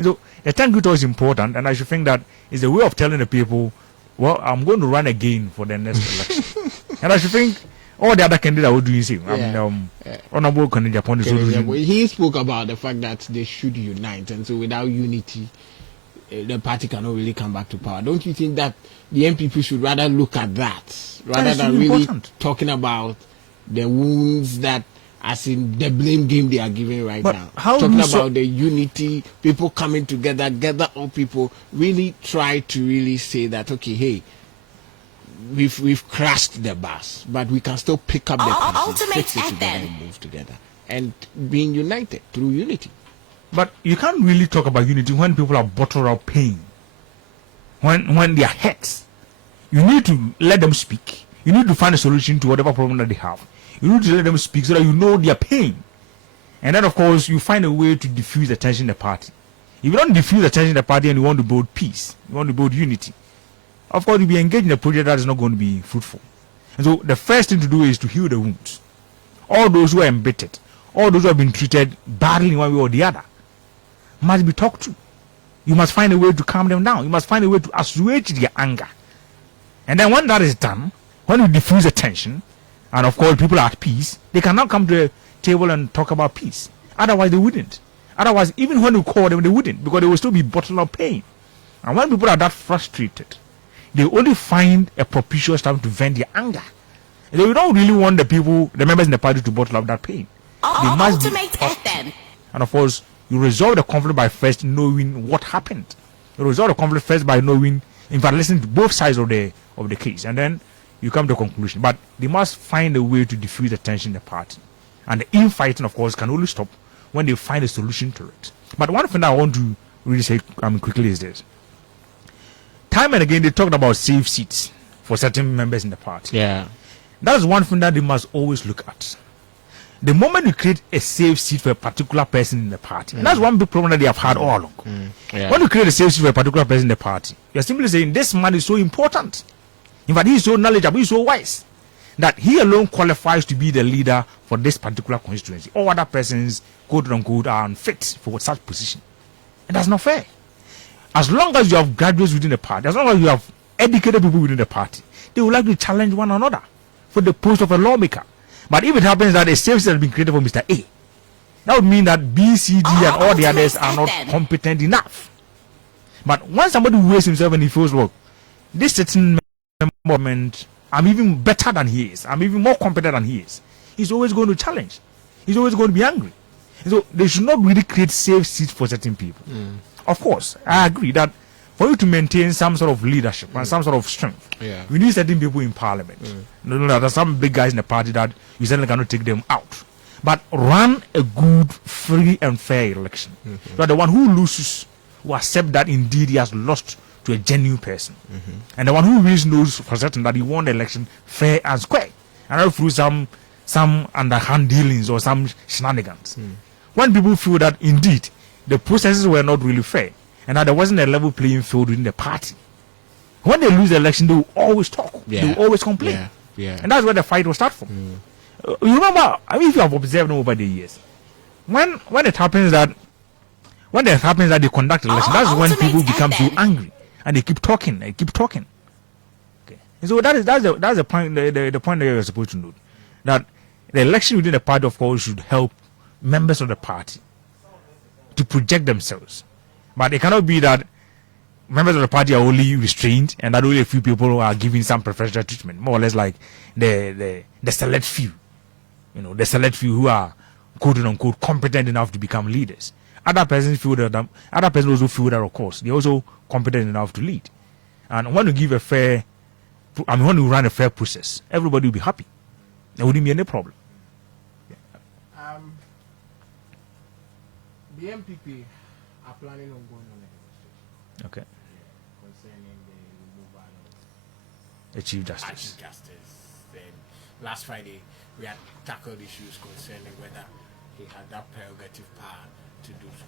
So the thank you tour is important, and I should think that is a way of telling the people, well, I'm going to run again for the next election. And I should think all the other candidates will do the same. Honorable Kennedy, he spoke about the fact that they should unite, and so without unity, the party cannot really come back to power. Don't you think that the MPP should rather look at that rather than really talking about the wounds that, as in the blame game they are giving right now? Talking about the unity, people coming together, gather all people, really try to really say that, okay, hey, we've crashed the bus, but we can still pick up the pieces, fix it together, and move together, and being united through unity. But you can't really talk about unity when people are bottled up pain. When they are hurt, you need to let them speak. You need to find a solution to whatever problem that they have. You need to let them speak so that you know their pain. And then, of course, you find a way to diffuse the tension in the party. If you don't diffuse the tension in the party and you want to build peace, you want to build unity, of course, you'll be engaged in a project that is not going to be fruitful. And so the first thing to do is to heal the wounds. All those who are embittered, all those who have been treated badly in one way or the other, must be talked to. You must find a way to calm them down. You must find a way to assuage their anger. And then when that is done, when you diffuse the tension, and of course people are at peace, they can now come to the table and talk about peace. Otherwise they wouldn't. Otherwise, even when you call them, they wouldn't, because they will still be bottled up pain. And when people are that frustrated, they only find a propitious time to vent their anger. And they don't really want the members in the party to bottle up that pain. They must be talked to. And of course, you resolve the conflict by first knowing what happened. You resolve the conflict first by knowing, in fact, listening to both sides of the case, and then you come to a conclusion. But they must find a way to diffuse the tension in the party. And the infighting, of course, can only stop when they find a solution to it. But one thing I want to really say quickly is this. Time and again, they talked about safe seats. for certain members in the party. Yeah. That's one thing that they must always look at. The moment you create a safe seat for a particular person in the party, and that's one big problem that they have had all along. Yeah. When you create a safe seat for a particular person in the party, you're simply saying this man is so important. In fact, he's so knowledgeable, he's so wise, that he alone qualifies to be the leader for this particular constituency. All other persons, quote unquote, are unfit for such position. And that's not fair. As long as you have graduates within the party, as long as you have educated people within the party, they would like to challenge one another for the post of a lawmaker. But if it happens that a safe seat has been created for Mr. A, that would mean that B, C, D, and all the others are not competent enough. But when somebody weighs himself and he feels, well, this certain moment, I'm even better than he is, I'm even more competent than he is, he's always going to challenge. He's always going to be angry. So they should not really create safe seats for certain people. Of course, I agree that for you to maintain some sort of leadership and some sort of strength, we need certain people in parliament. There's some big guys in the party that you certainly cannot take them out. But run a good, free and fair election. So the one who loses will accept that indeed he has lost to a genuine person. And the one who really knows for certain that he won the election fair and square. And not through some underhand dealings or some shenanigans. When people feel that indeed the processes were not really fair, and that there wasn't a level playing field within the party, when they lose the election, they will always talk. They will always complain. And that's where the fight will start from. You remember, I mean, if you have observed over the years, when it happens that they conduct election, that's when people become so angry and they keep talking. Okay. And so that's the point. The point that you're supposed to note, that the election within the party, of course, should help members of the party to project themselves. But it cannot be that members of the party are only restrained and that only a few people are given some preferential treatment, more or less like the select few. The select few who are quote unquote competent enough to become leaders. Other persons also feel that, of course, they're also competent enough to lead. And when you when you run a fair process, everybody will be happy. There wouldn't be any problem. The MPP are planning on going on a demonstration. Okay. Concerning the removal of The Chief Justice. Chief Justice. Then last Friday we had tackled issues concerning whether he had that prerogative power to do so.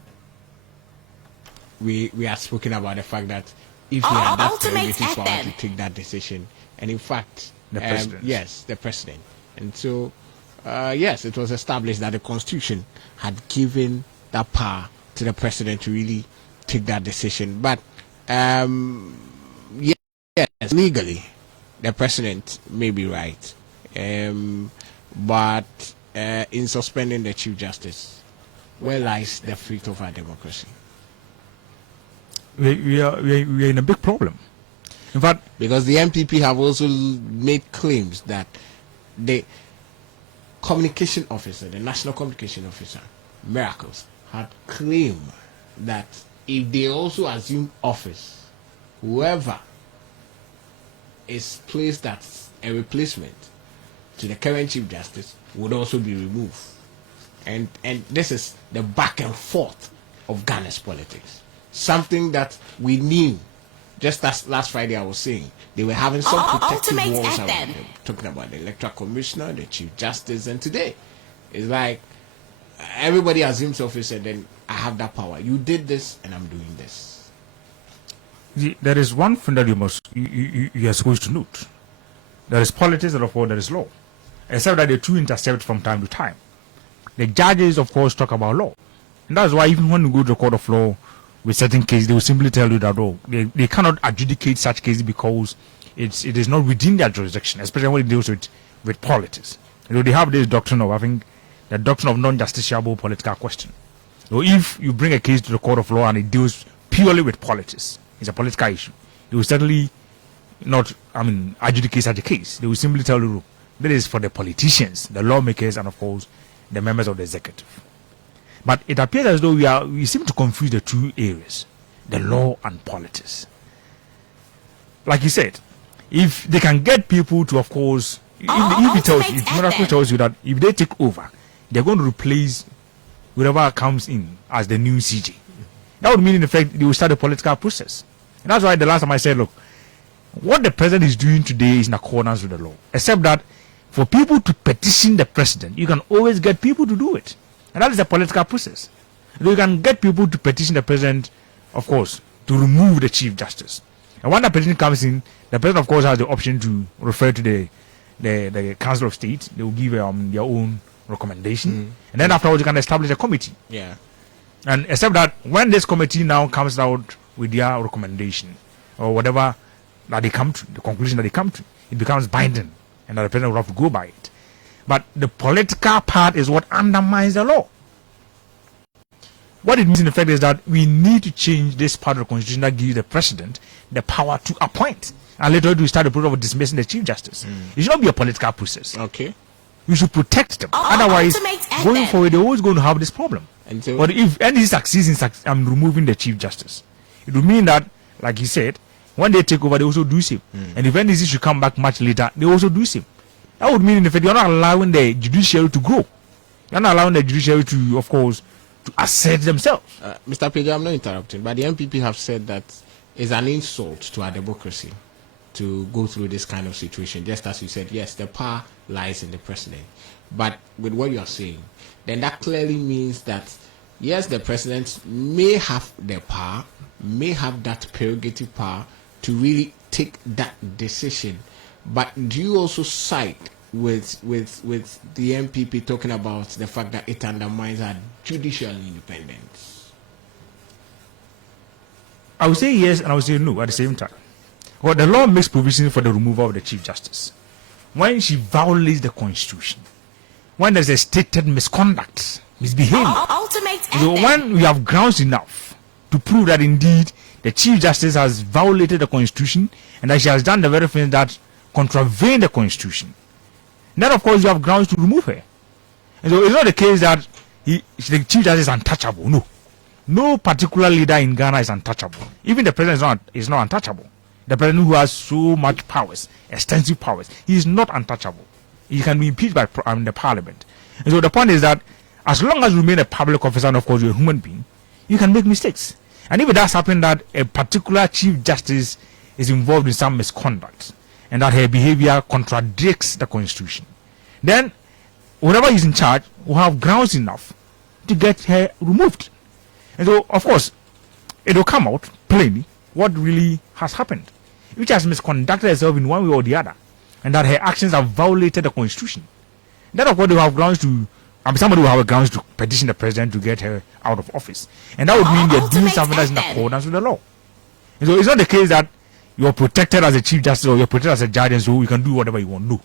We had spoken about the fact that if he had that prerogative power to take that decision, and in fact, the president. Yes, the president. And so, yes, it was established that the Constitution had given that power to the president to really take that decision. But yes, legally, the president may be right. But in suspending the Chief Justice, where lies the fruit of our democracy? We are in a big problem. In fact, because the MPP have also made claims that the communication officer, the national communication officer, Miracles, had claimed that if they also assume office, whoever is placed as a replacement to the current Chief Justice would also be removed. And this is the back and forth of Ghana's politics. Something that we knew. Just as last Friday I was saying, they were having some protective walls around them, talking about the electoral commissioner, the Chief Justice, and today it's like everybody assumes office and then I have that power. You did this and I'm doing this. There is one thing that you are supposed to note. There is politics and of course there is law. Except that the two intercept from time to time. The judges of course talk about law. And that's why even when you go to the court of law with certain cases, they will simply tell you that they cannot adjudicate such cases because it is not within their jurisdiction, especially when it deals with politics. They have this doctrine of, I think, the doctrine of non-justiciable political question. So if you bring a case to the court of law and it deals purely with politics, it's a political issue, they will certainly not, adjudicate such a case. They will simply tell you that is for the politicians, the lawmakers, and of course, the members of the executive. But it appears as though we seem to confuse the two areas, the law and politics. Like you said, if they can get people to, of course, if Miracle tells you that if they take over, they're going to replace whoever comes in as the new CJ. That would mean, in effect, they will start a political process. And that's why the last time I said, look, what the president is doing today is in accordance with the law, except that for people to petition the president, you can always get people to do it. And that is a political process. You can get people to petition the president, of course, to remove the Chief Justice. And when the petition comes in, the president, of course, has the option to refer to the Council of State. They will give their own recommendation. And then afterwards, you can establish a committee. Yeah. And except that when this committee now comes out with their recommendation or whatever that they come to, the conclusion that they come to, it becomes binding and the president will have to go by it. But the political part is what undermines the law. What it means in effect is that we need to change this part of the constitution that gives the president the power to appoint. And later we start the process of dismissing the Chief Justice. It should not be a political process. Okay. We should protect them. Otherwise, going forward, they're always going to have this problem. And so, but if NDC succeeds in removing the Chief Justice, it will mean that, like he said, when they take over, they also do same. And if NDC should come back much later, they also do same. That would mean, in effect, you're not allowing the judiciary to grow. You're not allowing the judiciary to, of course, to assert themselves. Mr. Page, I'm not interrupting, but the MPP have said that it's an insult to our democracy to go through this kind of situation. Just as you said, yes, the power lies in the president. But with what you are saying, then that clearly means that, yes, the president may have the power, may have that prerogative power to really take that decision. But do you also side with the MPP talking about the fact that it undermines our judicial independence? I would say yes and I would say no at the same time. Well, the law makes provision for the removal of the Chief Justice. When she violates the Constitution, when there's a stated misconduct, misbehavior, so when we have grounds enough to prove that indeed the Chief Justice has violated the Constitution and that she has done the very thing that contravene the Constitution, then of course you have grounds to remove her. And so it's not the case that the Chief Justice is untouchable. No. No particular leader in Ghana is untouchable. Even the president is not untouchable. The president who has so much powers, extensive powers, he is not untouchable. He can be impeached by the parliament. And so the point is that as long as you remain a public officer and of course you're a human being, you can make mistakes. And if it does happen that a particular Chief Justice is involved in some misconduct and that her behavior contradicts the Constitution, then whoever is in charge will have grounds enough to get her removed. And so, of course, it will come out plainly what really has happened, which has misconducted herself in one way or the other, and that her actions have violated the Constitution. Then, of course, they will have grounds to, somebody will have grounds to petition the president to get her out of office. And that would mean they're doing something that's in accordance with the law. And so it's not the case that you're protected as a Chief Justice or you're protected as a judge and so you can do whatever you want. No.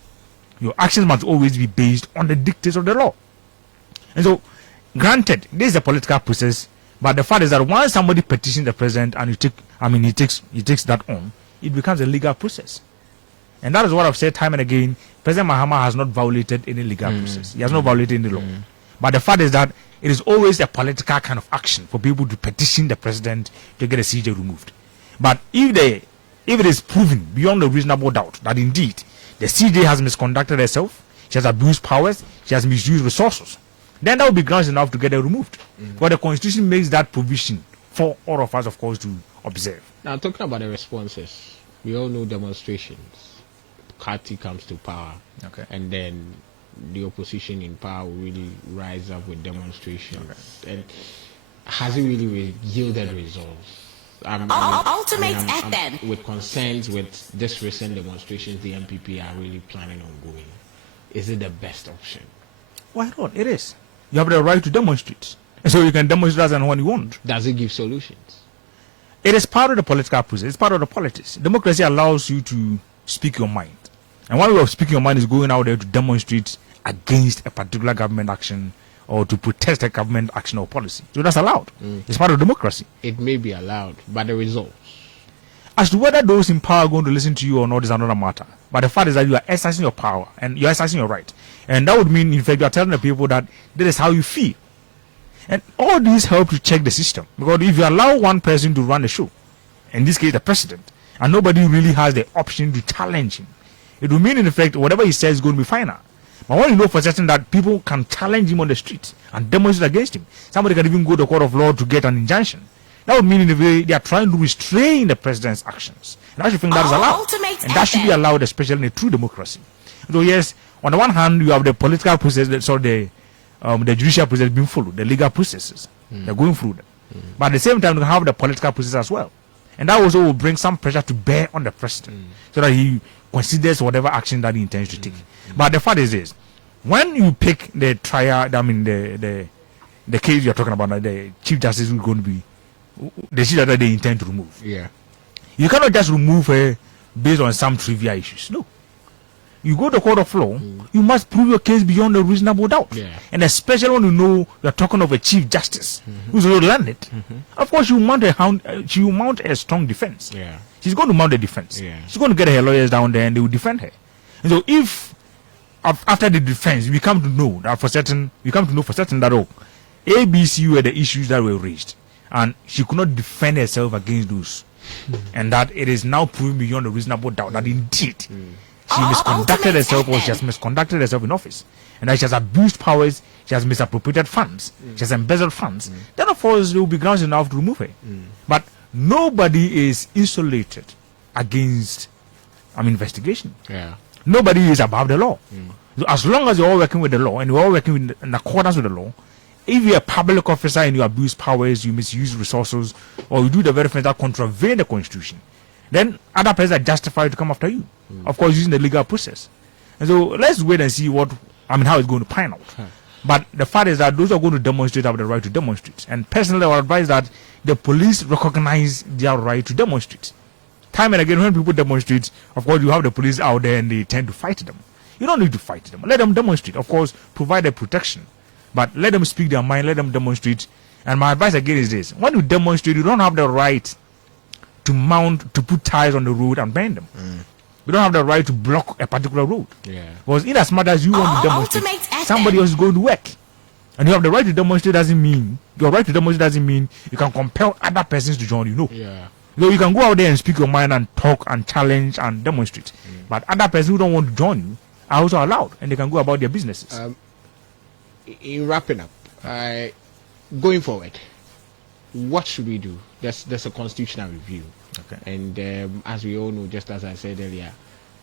Your actions must always be based on the dictates of the law. And so, granted, this is a political process, but the fact is that once somebody petitions the president and he takes that on, it becomes a legal process. And that is what I've said time and again. President Mahama has not violated any legal process. He has not violated any law. But the fact is that it is always a political kind of action for people to petition the president to get a CJ removed. But if it is proven beyond a reasonable doubt that indeed the CJ has misconducted herself, she has abused powers, she has misused resources, then that would be grounds enough to get her removed. But the Constitution makes that provision for all of us, of course, to observe. Now, talking about the responses, we all know demonstrations. Party comes to power, Okay. and then the opposition in power will really rise up with demonstrations. Okay. And has it really yielded results? With concerns with this recent demonstrations the MPP are really planning on going. Is it the best option? Why not? It is. You have the right to demonstrate. And so you can demonstrate as and when you want. Does it give solutions? It is part of the political process. It's part of the politics. Democracy allows you to speak your mind. And one way of speaking your mind is going out there to demonstrate against a particular government action or to protest a government action or policy. So that's allowed. It's part of democracy. It may be allowed, but the results? As to whether those in power are going to listen to you or not is another matter. But the fact is that you are exercising your power and you are exercising your right. And that would mean, in fact, you are telling the people that this is how you feel. And all these help to check the system. Because if you allow one person to run the show, in this case the president, and nobody really has the option to challenge him, it will mean, in effect, whatever he says is going to be final. But when you know for certain that people can challenge him on the street and demonstrate against him, somebody can even go to the court of law to get an injunction. That would mean, in a way, they are trying to restrain the president's actions. And I should think that is allowed. Ultimate And that should be FM. allowed, especially in a true democracy. So yes, on the one hand, you have the political process, the judicial process being followed, the legal processes. They're going through them. But at the same time, you have the political process as well. And that also will bring some pressure to bear on the president so that he considers whatever action that he intends to take. But the fact is this, when you pick the trial, the case you're talking about, the Chief Justice is going to be the chief that they intend to remove. Yeah. You cannot just remove her based on some trivial issues. No. You go to the court of law, you must prove your case beyond a reasonable doubt. Yeah. And especially when you know you're talking of a Chief Justice who's already learned it. Of course, she will mount a strong defense. Yeah. She's going to mount a defense. Yeah. She's going to get her lawyers down there and they will defend her. And so if after the defense, we come to know for certain that, oh, ABC were the issues that were raised. And she could not defend herself against those. And that it is now proven beyond a reasonable doubt that indeed she misconducted herself, or she has misconducted herself in office, and that she has abused powers, she has misappropriated funds, she has embezzled funds. Then of course there will be grounds enough to remove her. But nobody is insulated against investigation. Yeah. Nobody is above the law. So as long as you're all working with the law and you're all working in accordance with the law, if you're a public officer and you abuse powers, you misuse resources, or you do the very things that contravene the Constitution, then other persons are justified to come after you. Of course, using the legal process. And so let's wait and see how it's going to pan out. But the fact is that those who are going to demonstrate have the right to demonstrate. And personally, I would advise that the police recognize their right to demonstrate. Time and again, when people demonstrate, of course, you have the police out there and they tend to fight them. You don't need to fight them. Let them demonstrate. Of course, provide the protection. But let them speak their mind, let them demonstrate. And my advice again is this. When you demonstrate, you don't have the right to put tires on the road and bend them. You don't have the right to block a particular road. Yeah. Because in as much as you want to demonstrate, Ultimate FM. somebody else is going to work. And you have the right to demonstrate doesn't mean you can compel other persons to join you. No. Yeah. So you can go out there and speak your mind and talk and challenge and demonstrate. But other persons who don't want to join you are also allowed, and they can go about their businesses. In wrapping up, going forward, what should we do? There's a constitutional review. Okay. And as we all know, just as I said earlier,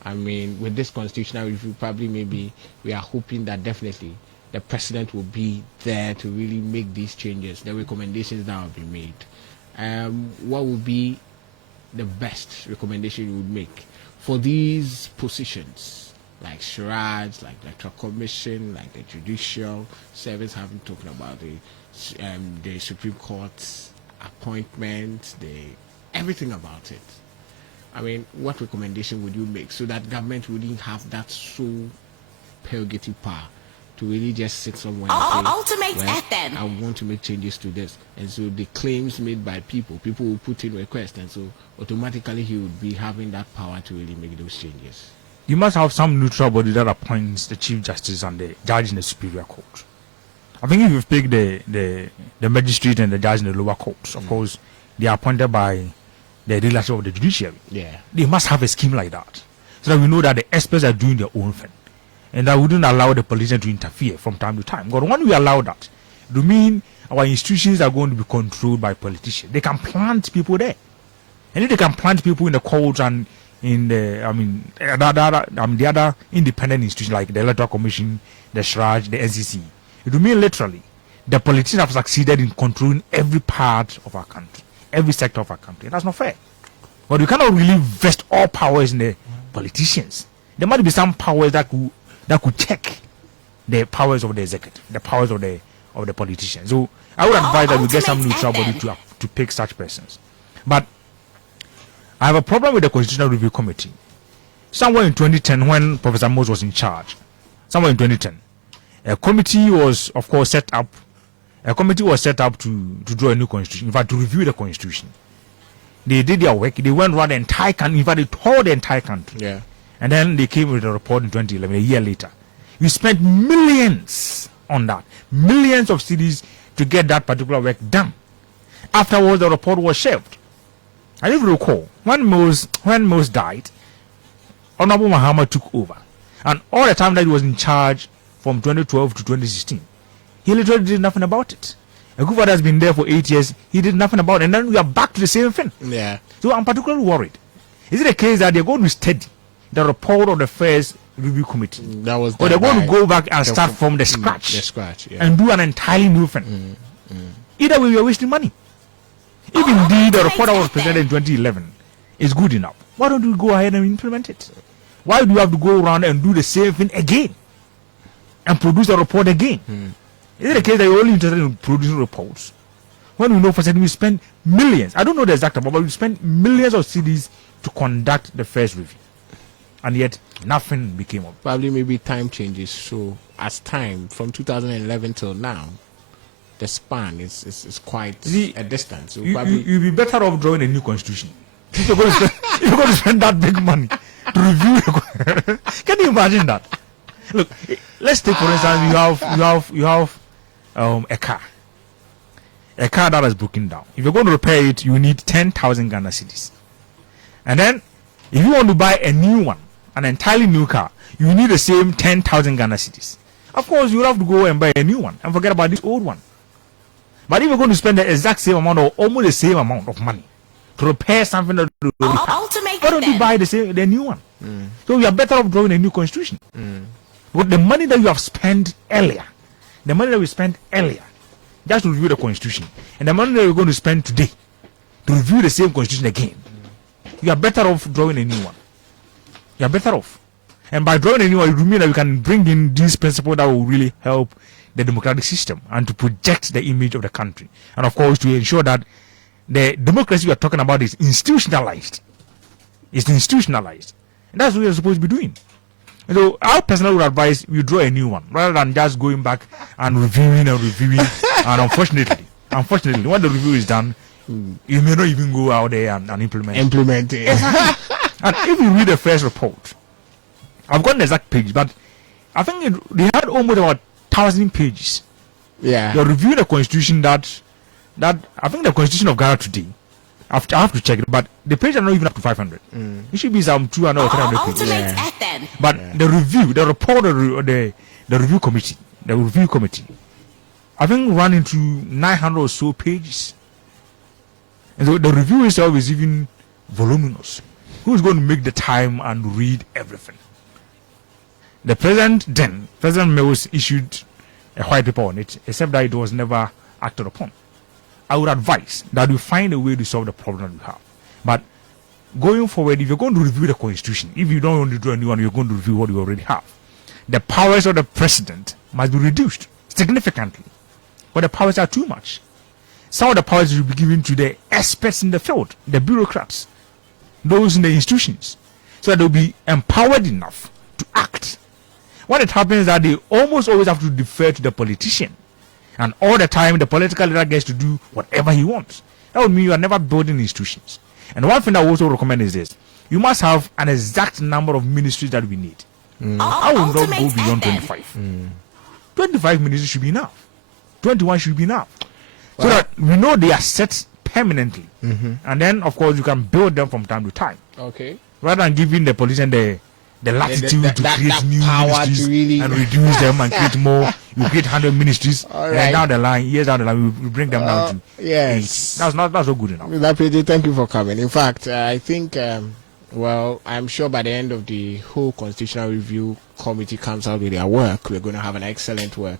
with this constitutional review, probably maybe we are hoping that definitely the president will be there to really make these changes, the recommendations that will be made. What would be the best recommendation you would make for these positions, like Siraj, like the Electoral Commission, like the Judicial Service, having talked about the Supreme Court's appointment, everything about it? What recommendation would you make so that government wouldn't have that sole prerogative power to really just sit somewhere and say, Ultimate FM. I want to make changes to this? And so the claims made by people will put in requests, and so automatically he would be having that power to really make those changes. You must have some neutral body that appoints the Chief Justice and the judge in the Superior Court. I think if you pick the magistrate and the judge in the lower courts, of course, they are appointed by the leadership of the judiciary. Yeah. They must have a scheme like that, so that we know that the experts are doing their own thing, and that wouldn't allow the politician to interfere from time to time. But when we allow that, it will mean our institutions are going to be controlled by politicians. They can plant people there, and if they can plant people in the courts and in the other independent institutions like the Electoral Commission, the Siraj, the NCC, it will mean literally the politicians have succeeded in controlling every part of our country, every sector of our country. That's not fair. But you cannot really vest all powers in the politicians. There might be some powers that could check the powers of the executive, the powers of the politicians. So I would advise that we get some neutral body to pick such persons. But I have a problem with the Constitutional Review Committee. Somewhere in 2010, when Professor Mose was in charge, somewhere in 2010, a committee was, of course, set up. A committee was set up to draw a new constitution, in fact, to review the constitution. They did their work. They went around the entire country. In fact, they toured the entire country. Yeah. And then they came with a report in 2011, a year later. We spent millions on that, millions of cedis to get that particular work done. Afterwards, the report was shelved. I even recall when Mose died, Honorable Mahama took over, and all the time that he was in charge from 2012 to 2016, he literally did nothing about it. Akufo-Addo has been there for 8 years. He did nothing about it, and then we are back to the same thing. Yeah. So I'm particularly worried. Is it a case that they're going to study the report of the first review committee? That was. Or they're going to go back and start from the scratch. The scratch, yeah. And do an entirely new thing. Either way, you're wasting money. If indeed the report that was presented in 2011 is good enough, why don't you go ahead and implement it? Why do you have to go around and do the same thing again and produce a report again? Is it a case that you're only interested in producing reports when we know for certain we spend millions? I don't know the exact amount, but we spend millions of cedis to conduct the first review, and yet nothing became of it. Probably maybe time changes. So as time from 2011 till now, the span is quite a distance. So you'd be better off drawing a new constitution. If you're going to spend that big money to review the can you imagine that? Look, let's take for instance you have a car that is broken down. If you're going to repair it, you need 10,000 Ghana cedis. And then if you want to buy a new one, an entirely new car, you need the same 10,000 Ghana cedis. Of course, you have to go and buy a new one and forget about this old one. But if you're going to spend the exact same amount or almost the same amount of money to repair something that why don't you buy the new one? So you are better off drawing a new constitution. But the money that you have spent earlier, just to review the constitution, and the money that you're going to spend today to review the same constitution again, you are better off drawing a new one. You are better off. And by drawing a new one, it will mean that you can bring in these principles that will really help the democratic system and to project the image of the country. And of course, to ensure that the democracy we are talking about is institutionalized. It's institutionalized. And that's what we are supposed to be doing. And so I personally would advise you draw a new one rather than just going back and reviewing. And unfortunately, when the review is done, you may not even go out there and implement it. And if you read the first report, I've got an exact page, but I think they had almost about 1,000 pages. Yeah. They're reviewing the constitution that I think the constitution of Ghana today, I have to check it, but the pages are not even up to 500. It should be some 200 or 300 pages. FM. But the review, the report, the review committee, I think ran into 900 or so pages. And so the review itself is even voluminous. Who's going to make the time and read everything? The President Mills issued a white paper on it, except that it was never acted upon. I would advise that you find a way to solve the problem that you have. But going forward, if you're going to review the constitution, if you don't want to do a new one, you're going to review what you already have. The powers of the president must be reduced significantly. But the powers are too much. Some of the powers will be given to the experts in the field, the bureaucrats, those in the institutions, so that they'll be empowered enough to act. What it happens is that they almost always have to defer to the politician. And all the time, the political leader gets to do whatever he wants. That would mean you are never building institutions. And one thing I also recommend is this. You must have an exact number of ministries that we need. I will not go beyond 25. 25 ministries should be enough. 21 should be enough. So that we know they are set permanently. And then, of course, you can build them from time to time. Okay. Rather than giving the politician the latitude to create new ministries really and reduce them and create more. You create 100 ministries, and down the line, years down the line, we bring them down to 8. That's not good enough. Thank you for coming. In fact, I think, I'm sure by the end of the whole Constitutional Review Committee comes out with their work, we're going to have an excellent work.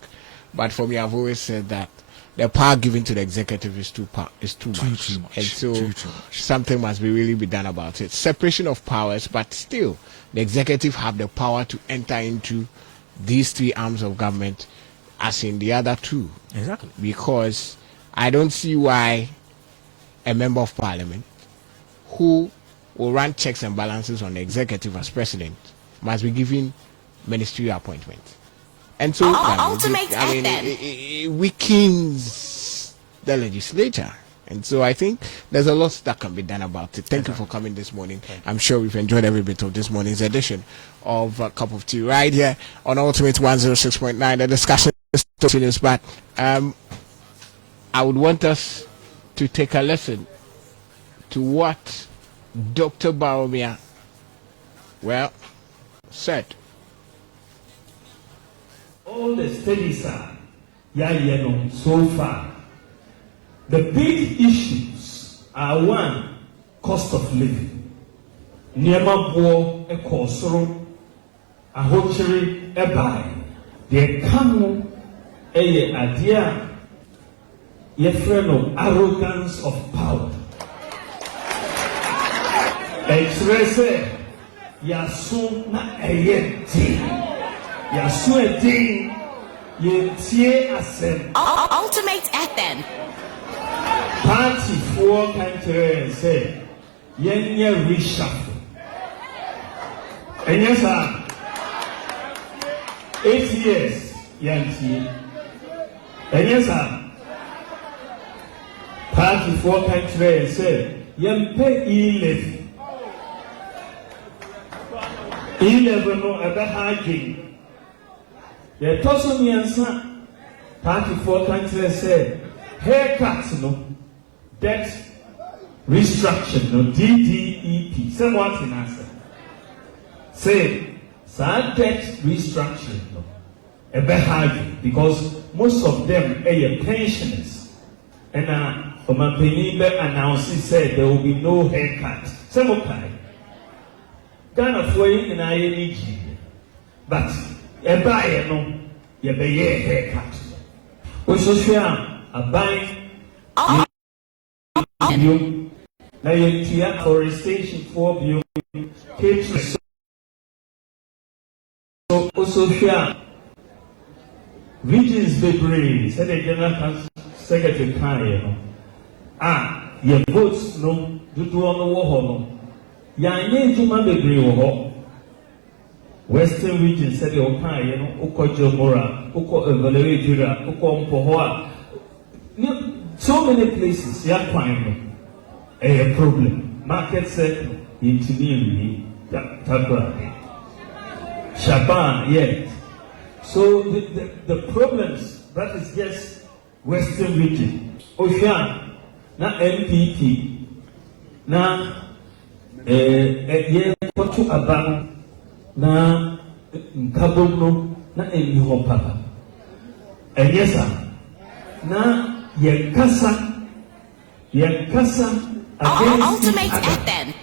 But for me, I've always said that the power given to the executive is too much. And so something must really be done about it. Separation of powers, but still, the executive have the power to enter into these 3 arms of government as in the other 2. Exactly. Because I don't see why a member of parliament who will run checks and balances on the executive as president must be given ministerial appointments. And so, it weakens the legislature. And so I think there's a lot that can be done about it. Thank you for coming this morning. I'm sure we've enjoyed every bit of this morning's edition of A Cup of Tea right here on Ultimate 106.9. The discussion continues, but I would want us to take a listen to what Dr. Bawumia, said. All the studies are so far. The big issues are 1, cost of living. Niema bo ekosoro ahochiri ebai de kanu eye adia ye friend arrogance of power. Express yasu na eye ti yasu edi ye tie asem Ultimate FM. party for country say yenye reshuffle. And yes, sir. 8 years, Yanti. And yes, sir. Party for country and say, Yampe 11. 11 no ever hiking. The Tosso Miansa Party for country say, haircuts no, debt restructure no, DDEP. Someone can answer. Say, sad debt restructuring no, a bit hard because most of them are pensioners. And my penny announced said there will be no haircut. Some okay. Ghana for you in ING. But a buyer no, you be a haircut. We so share a buy you. Now you hear forestation for you. So also share regions bebree said the general council secretary kan your votes no do on the war no ya nye juma bebree wo western region said the kan no ukojo mora uko evaluate uko mpoho so many places ya kwan no a problem market set intini tabra Shaban, yeah. So the problems, that is just Western region. Ocean, na MPP, na Potu Abano, na Nkabono, na Enihopapa. And yes, sir. Na Yankasa against Ultimate FM.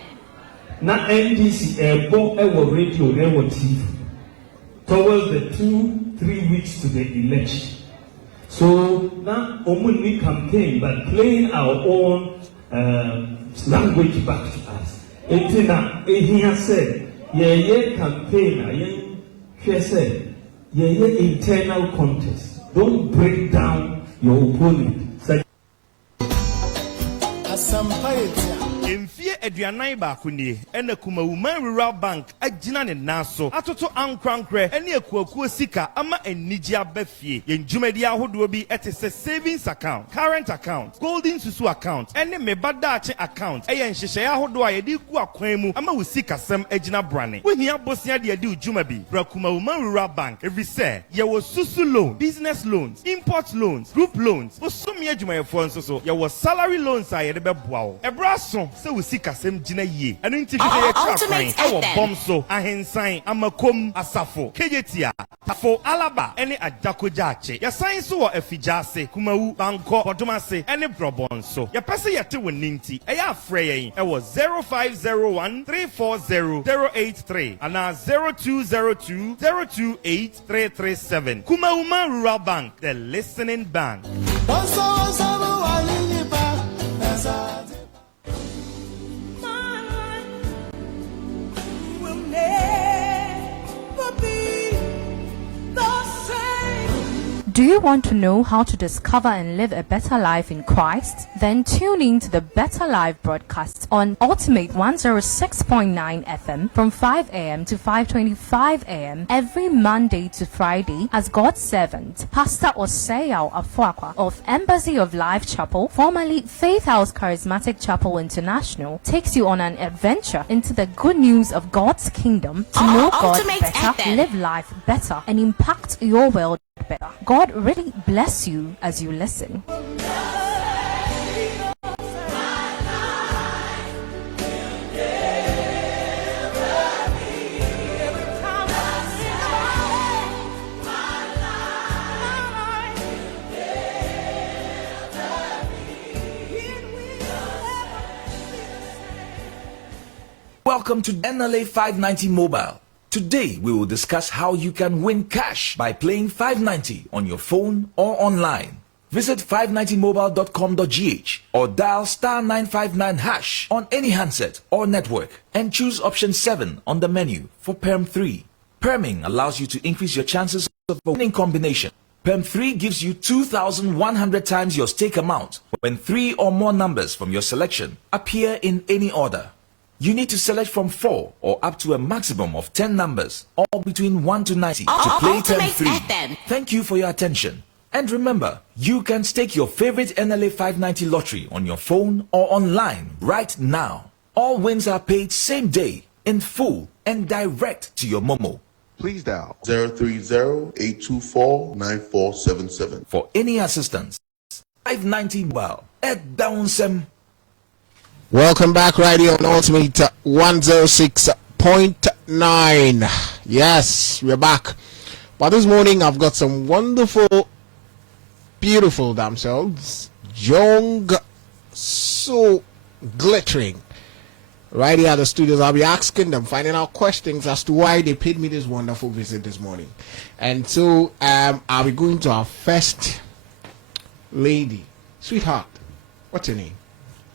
Na NDC airborne radio TV towards the 2-3 weeks to the election. So now only campaign but playing our own language back to us. Etina ehia said ye campaign said ye internal contest. Don't break down your opponent. Emfie aduanan ba kunie ena Kumawuman Rural Bank agina ne naso atoto ankrankre ene akuakuo sika ama eniji abafie yenjumadi ahodo bi etese savings account, current account, golden susu account ene mebadache account eye nhyehyɛ ahodo a yedi ku akwan mu ama wusika sem agina brane wohia bosia de adi ujuma bi bra Kumawuman Rural Bank every say ye wo susu loan, business loans, import loans, group loans osumi adwumayefo nso so ye wo salary loans a yede beboa wo ebraso se wusika sem gina yie eno nti hwehwe ye krakwan e wo bom so ahensan amakom asafo kejetia tafo alaba ene ajakoja ache ya science wo afijase Kumawu banko bodomase ene brobonso ya pese yete woninti e ya afre yen e wo 0501340083 ana 0202028337 Kumawuman Rural Bank, the listening bank. Do you want to know how to discover and live a better life in Christ? Then tune in to the Better Life broadcast on Ultimate 106.9 FM from 5 a.m. to 5:25 a.m. every Monday to Friday as God's servant, Pastor Oseyao Afuakwa of Embassy of Life Chapel, formerly Faith House Charismatic Chapel International, takes you on an adventure into the good news of God's kingdom to know God better, live life better, and impact your world better. God really bless you as you listen. Welcome to NLA 590 Mobile. Today we will discuss how you can win cash by playing 590 on your phone or online. Visit 590mobile.com.gh or dial *959# on any handset or network and choose option 7 on the menu for Perm 3. Perming allows you to increase your chances of a winning combination. Perm 3 gives you 2,100 times your stake amount when 3 or more numbers from your selection appear in any order. You need to select from 4 or up to a maximum of 10 numbers, all between 1 to 90 to play Perm 3. Thank you for your attention. And remember, you can stake your favorite NLA 590 lottery on your phone or online right now. All wins are paid same day, in full, and direct to your Momo. Please dial 030-824-9477 for any assistance. 590 Mobile at Downsem. Welcome back right here on Ultimate 106.9. Yes, we're back. But this morning I've got some wonderful, beautiful damsels, young, so glittering, right here at the studios. I'll be asking them, finding out questions as to why they paid me this wonderful visit this morning. And so I'll be going to our first lady. Sweetheart, what's your name?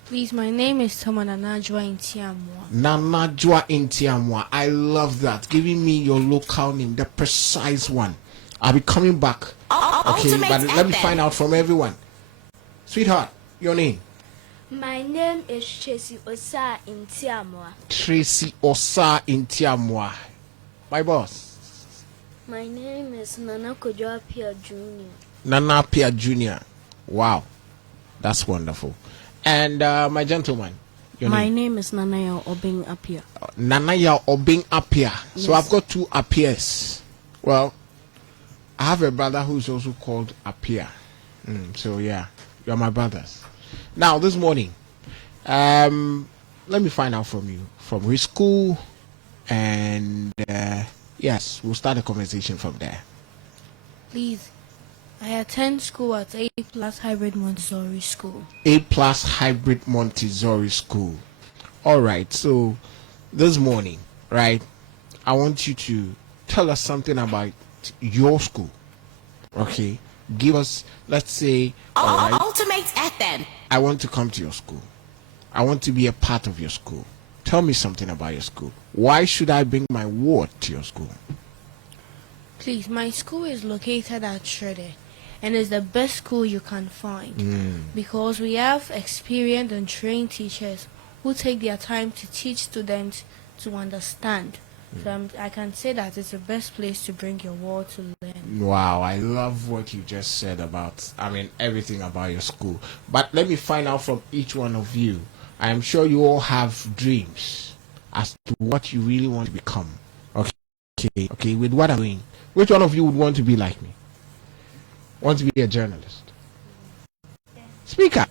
Please, my name is Toma Nanajwa Intiamwa. Nanajwa Intiamwa. I love that. Giving me your local name, the precise one. I'll be coming back. Okay, but let me find out from everyone. Sweetheart, your name? My name is Tracy Osa Intiamwa. Tracy Osa Intiamwa. My boss? My name is Nana Kojo Apia Jr. Nana Apia Jr. Wow, that's wonderful. And my gentleman, my name is Nanaya Obing Apia. Nanaya Obing Apia. Yes. So I've got two Apias. Well, I have a brother who's also called Apia. So yeah, you're my brothers. Now this morning, let me find out from you, from which school, and yes, we'll start the conversation from there. Please, I attend school at A+ Hybrid Montessori School. A+ Hybrid Montessori School. All right. So this morning, right, I want you to tell us something about your school. Okay. Give us, let's say, all right, Ultimate FM. I want to come to your school. I want to be a part of your school. Tell me something about your school. Why should I bring my ward to your school? Please, my school is located at Shrede and is the best school you can find because we have experienced and trained teachers who take their time to teach students to understand. So I can say that it's the best place to bring your ward to learn. Wow, I love what you just said about, everything about your school. But let me find out from each one of you. I am sure you all have dreams as to what you really want to become. Okay, with what I'm doing, which one of you would want to be like me? Want to be a journalist? Speaker?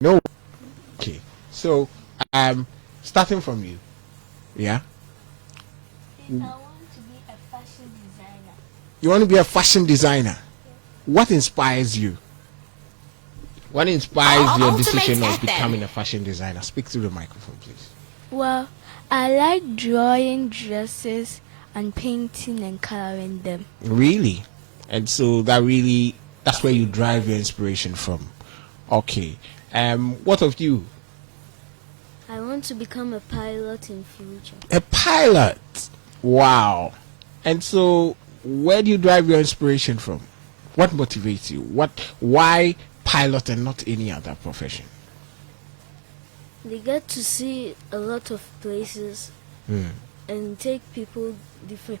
No. Okay, so starting from you. Yeah? I want to be a fashion designer. You want to be a fashion designer? What inspires you? What inspires your decision of becoming a fashion designer? Speak through the microphone, please. Well, I like drawing dresses and painting and coloring them. Really? And so that's where you drive your inspiration from. Okay. What of you? I want to become a pilot in future. A pilot? Wow. And so where do you drive your inspiration from? What motivates you? Why pilot and not any other profession? They get to see a lot of places and take people different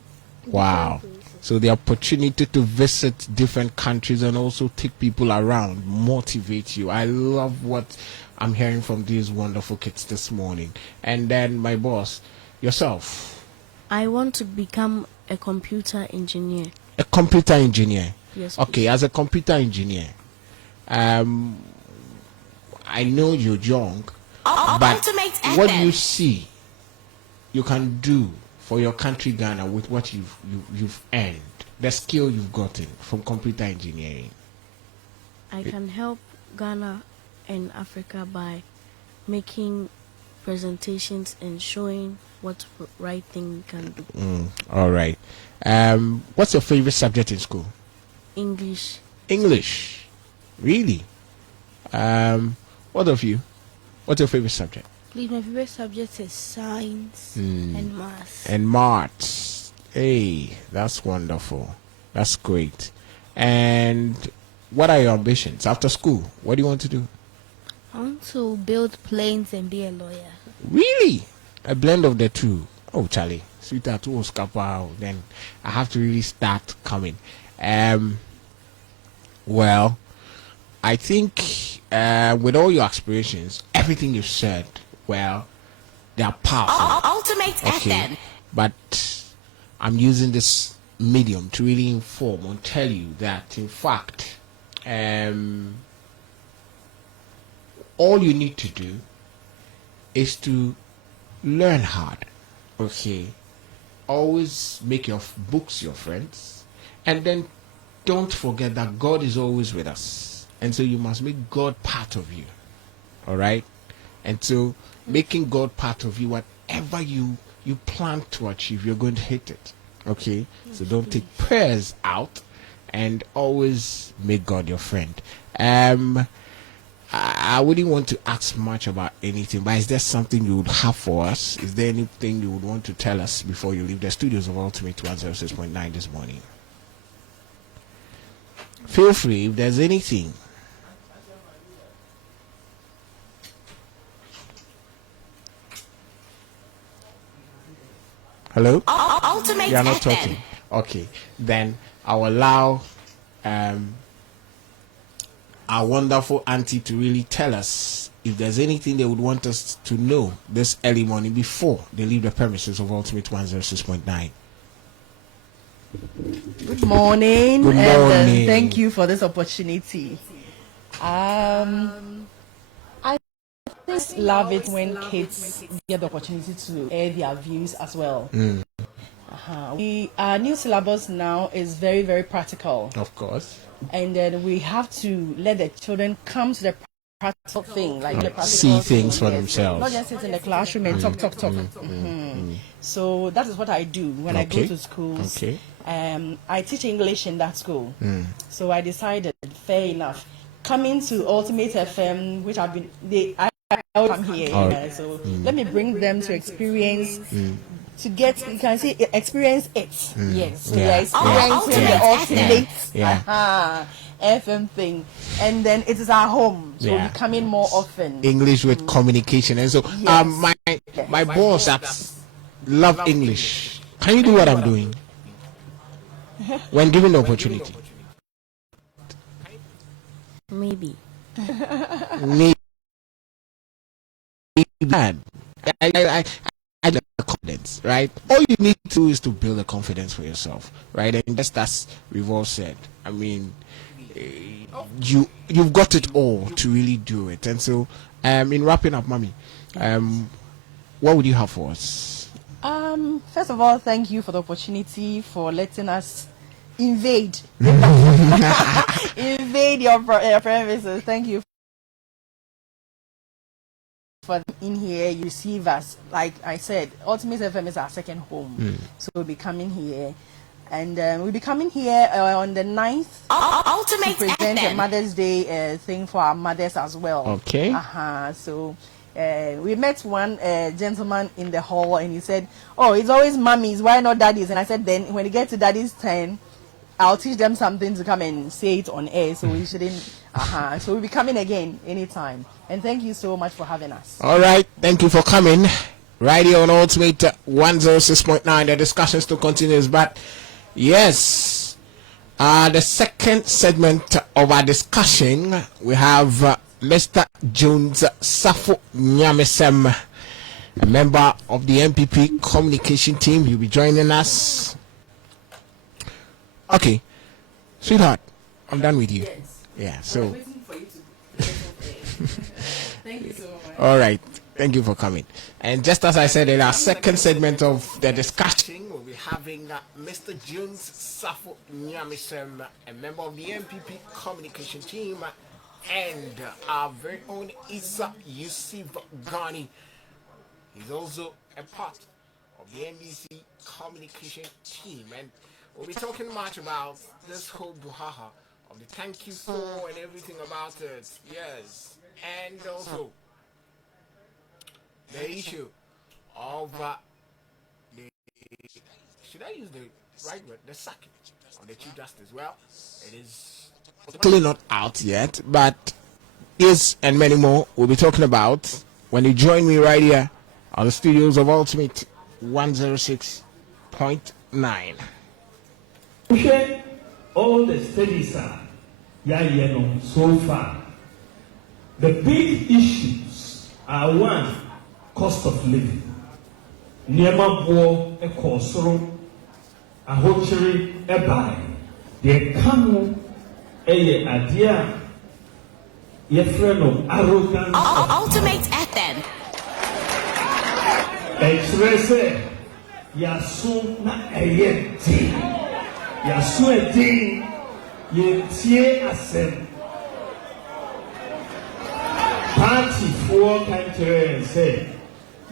places. So the opportunity to visit different countries and also take people around motivates you. I love what I'm hearing from these wonderful kids this morning. And then my boss, yourself. I want to become a computer engineer. A computer engineer? Yes. Okay, please. as a computer engineer, I know you're young, but what do you see you can do for your country Ghana with what you've earned, the skill you've gotten from computer engineering? I can help Ghana and Africa by making presentations and showing what right thing we can do. All right. What's your favorite subject in school? English. English. Really? What of you? What's your favorite subject? Please, my favorite subject is science and maths. And maths. Hey, that's wonderful. That's great. And what are your ambitions after school? What do you want to do? I want to build planes and be a lawyer. Really? A blend of the two. Oh, Charlie. Sweetheart, then I have to really start coming. Well, I think with all your aspirations, everything you've said, well, they are powerful. Ultimate FM. But I'm using this medium to really inform and tell you that, in fact, all you need to do is to learn hard. Okay? Always make your books your friends. And then don't forget that God is always with us. And so you must make God part of you. Alright? And so making God part of you, whatever you plan to achieve, you're going to hit it. Okay? So don't take prayers out and always make God your friend. I wouldn't want to ask much about anything, but is there something you would have for us? Is there anything you would want to tell us before you leave the studios of Ultimate 106.9 this morning? Feel free if there's anything. Hello? Ultimate You are not FM. talking. Okay, then I'll allow our wonderful auntie to really tell us if there's anything they would want us to know this early morning before they leave the premises of Ultimate 106.9. Good morning. Good And, morning. thank you for this opportunity. I just love it when kids get the opportunity to air their views as well. Our new syllabus now is very, very practical. Of course. And then we have to let the children come to the practical thing, like the practical See things for yes. themselves. Not just sit in the classroom and talk. So that is what I do when I go to schools. Okay. I teach English in that school. So I decided, fair enough, coming to Ultimate FM, which I've been, I come here. So let me bring them to experience. To get, you can see, experience it. Yes, so Yeah. experiencing Yeah. the ultimate Yeah. FM thing, and then it is our home, so Yeah. we come in more often. English with communication. And so Yes. my boss that love English. Can you do what I'm doing? When given the opportunity. Maybe. Maybe. I the confidence, right? All you need to do is to build a confidence for yourself, right? And that's we've all said. I mean, you've got it all to really do it. And so, in wrapping up, Mommy, what would you have for us? First of all, thank you for the opportunity for letting us invade your premises. Thank you for in here. You receive us, like I said, Ultimate FM is our second home. So we'll be coming here, and we'll be coming here on the 9th Ultimate to present a FM. Mother's Day thing for our mothers as well. Okay. So we met one gentleman in the hall, and he said, "Oh, it's always mummies. Why not daddies?" And I said, "Then when you get to daddy's turn, I'll teach them something to come and say it on air. So we shouldn't." So we'll be coming again anytime. And thank you so much for having us. All right. Thank you for coming. Right here on Ultimate 106.9. The discussion still continues. But yes, the second segment of our discussion, we have Mr. Jones Safo Nyamesem, a member of the MPP communication team. You'll be joining us. Okay. Sweetheart, I'm done with you. Yes. Yeah, so. Thank you so much. All right. Thank you for coming. And just as I said in our second segment of the discussion, we'll be having Mr. Jones Safo Nyamisem, a member of the MPP communication team, and our very own Isa Yusuf Ghani, He's also a part of the NDC communication team, and we'll be talking much about this whole buhaha of the thank you for and everything about it. Yes, and also the issue of should I use the right word? The sacking of the Chief Justice. Well, it is clearly not out yet, but this and many more we'll be talking about when you join me right here on the studios of Ultimate 106.9. All the studies are so far. The big issues are one, cost of living. Niema bo e kosoro ahochiri e bai. De kanu eye adia ye freno arrogant. Ultimate FM. Express yasu na eyeti. Yasu edi ye tie asem. Party for country say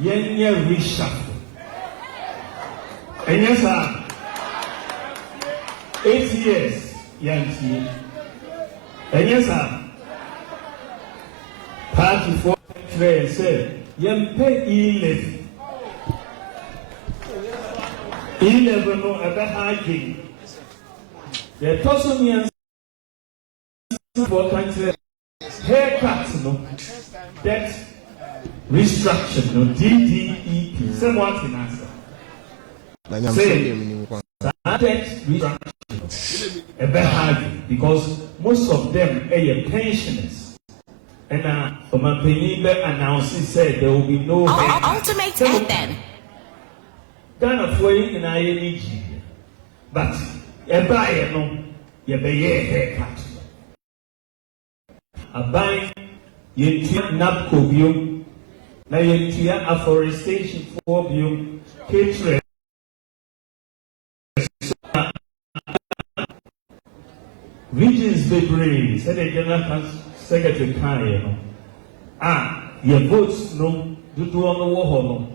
yenye reshuffle. And yes, sir, 8 years, Yanti. And yes, sir, Party for country say yen pay 11 no ebe hiking. The Tosonians for country haircut no debt restructure no DDEP. Somewhat in answer. Say that debt restructure a bit hard because most of them are pensioners. And from a penny announcing said there will be no Ultimate FM. Ghana for in ING. But a buyer no you be a haircut. A buy you NAPCO view. Now you afforestation for view catering. Regions Bebre said the General Secretary Kanye. Your votes no do on the war no.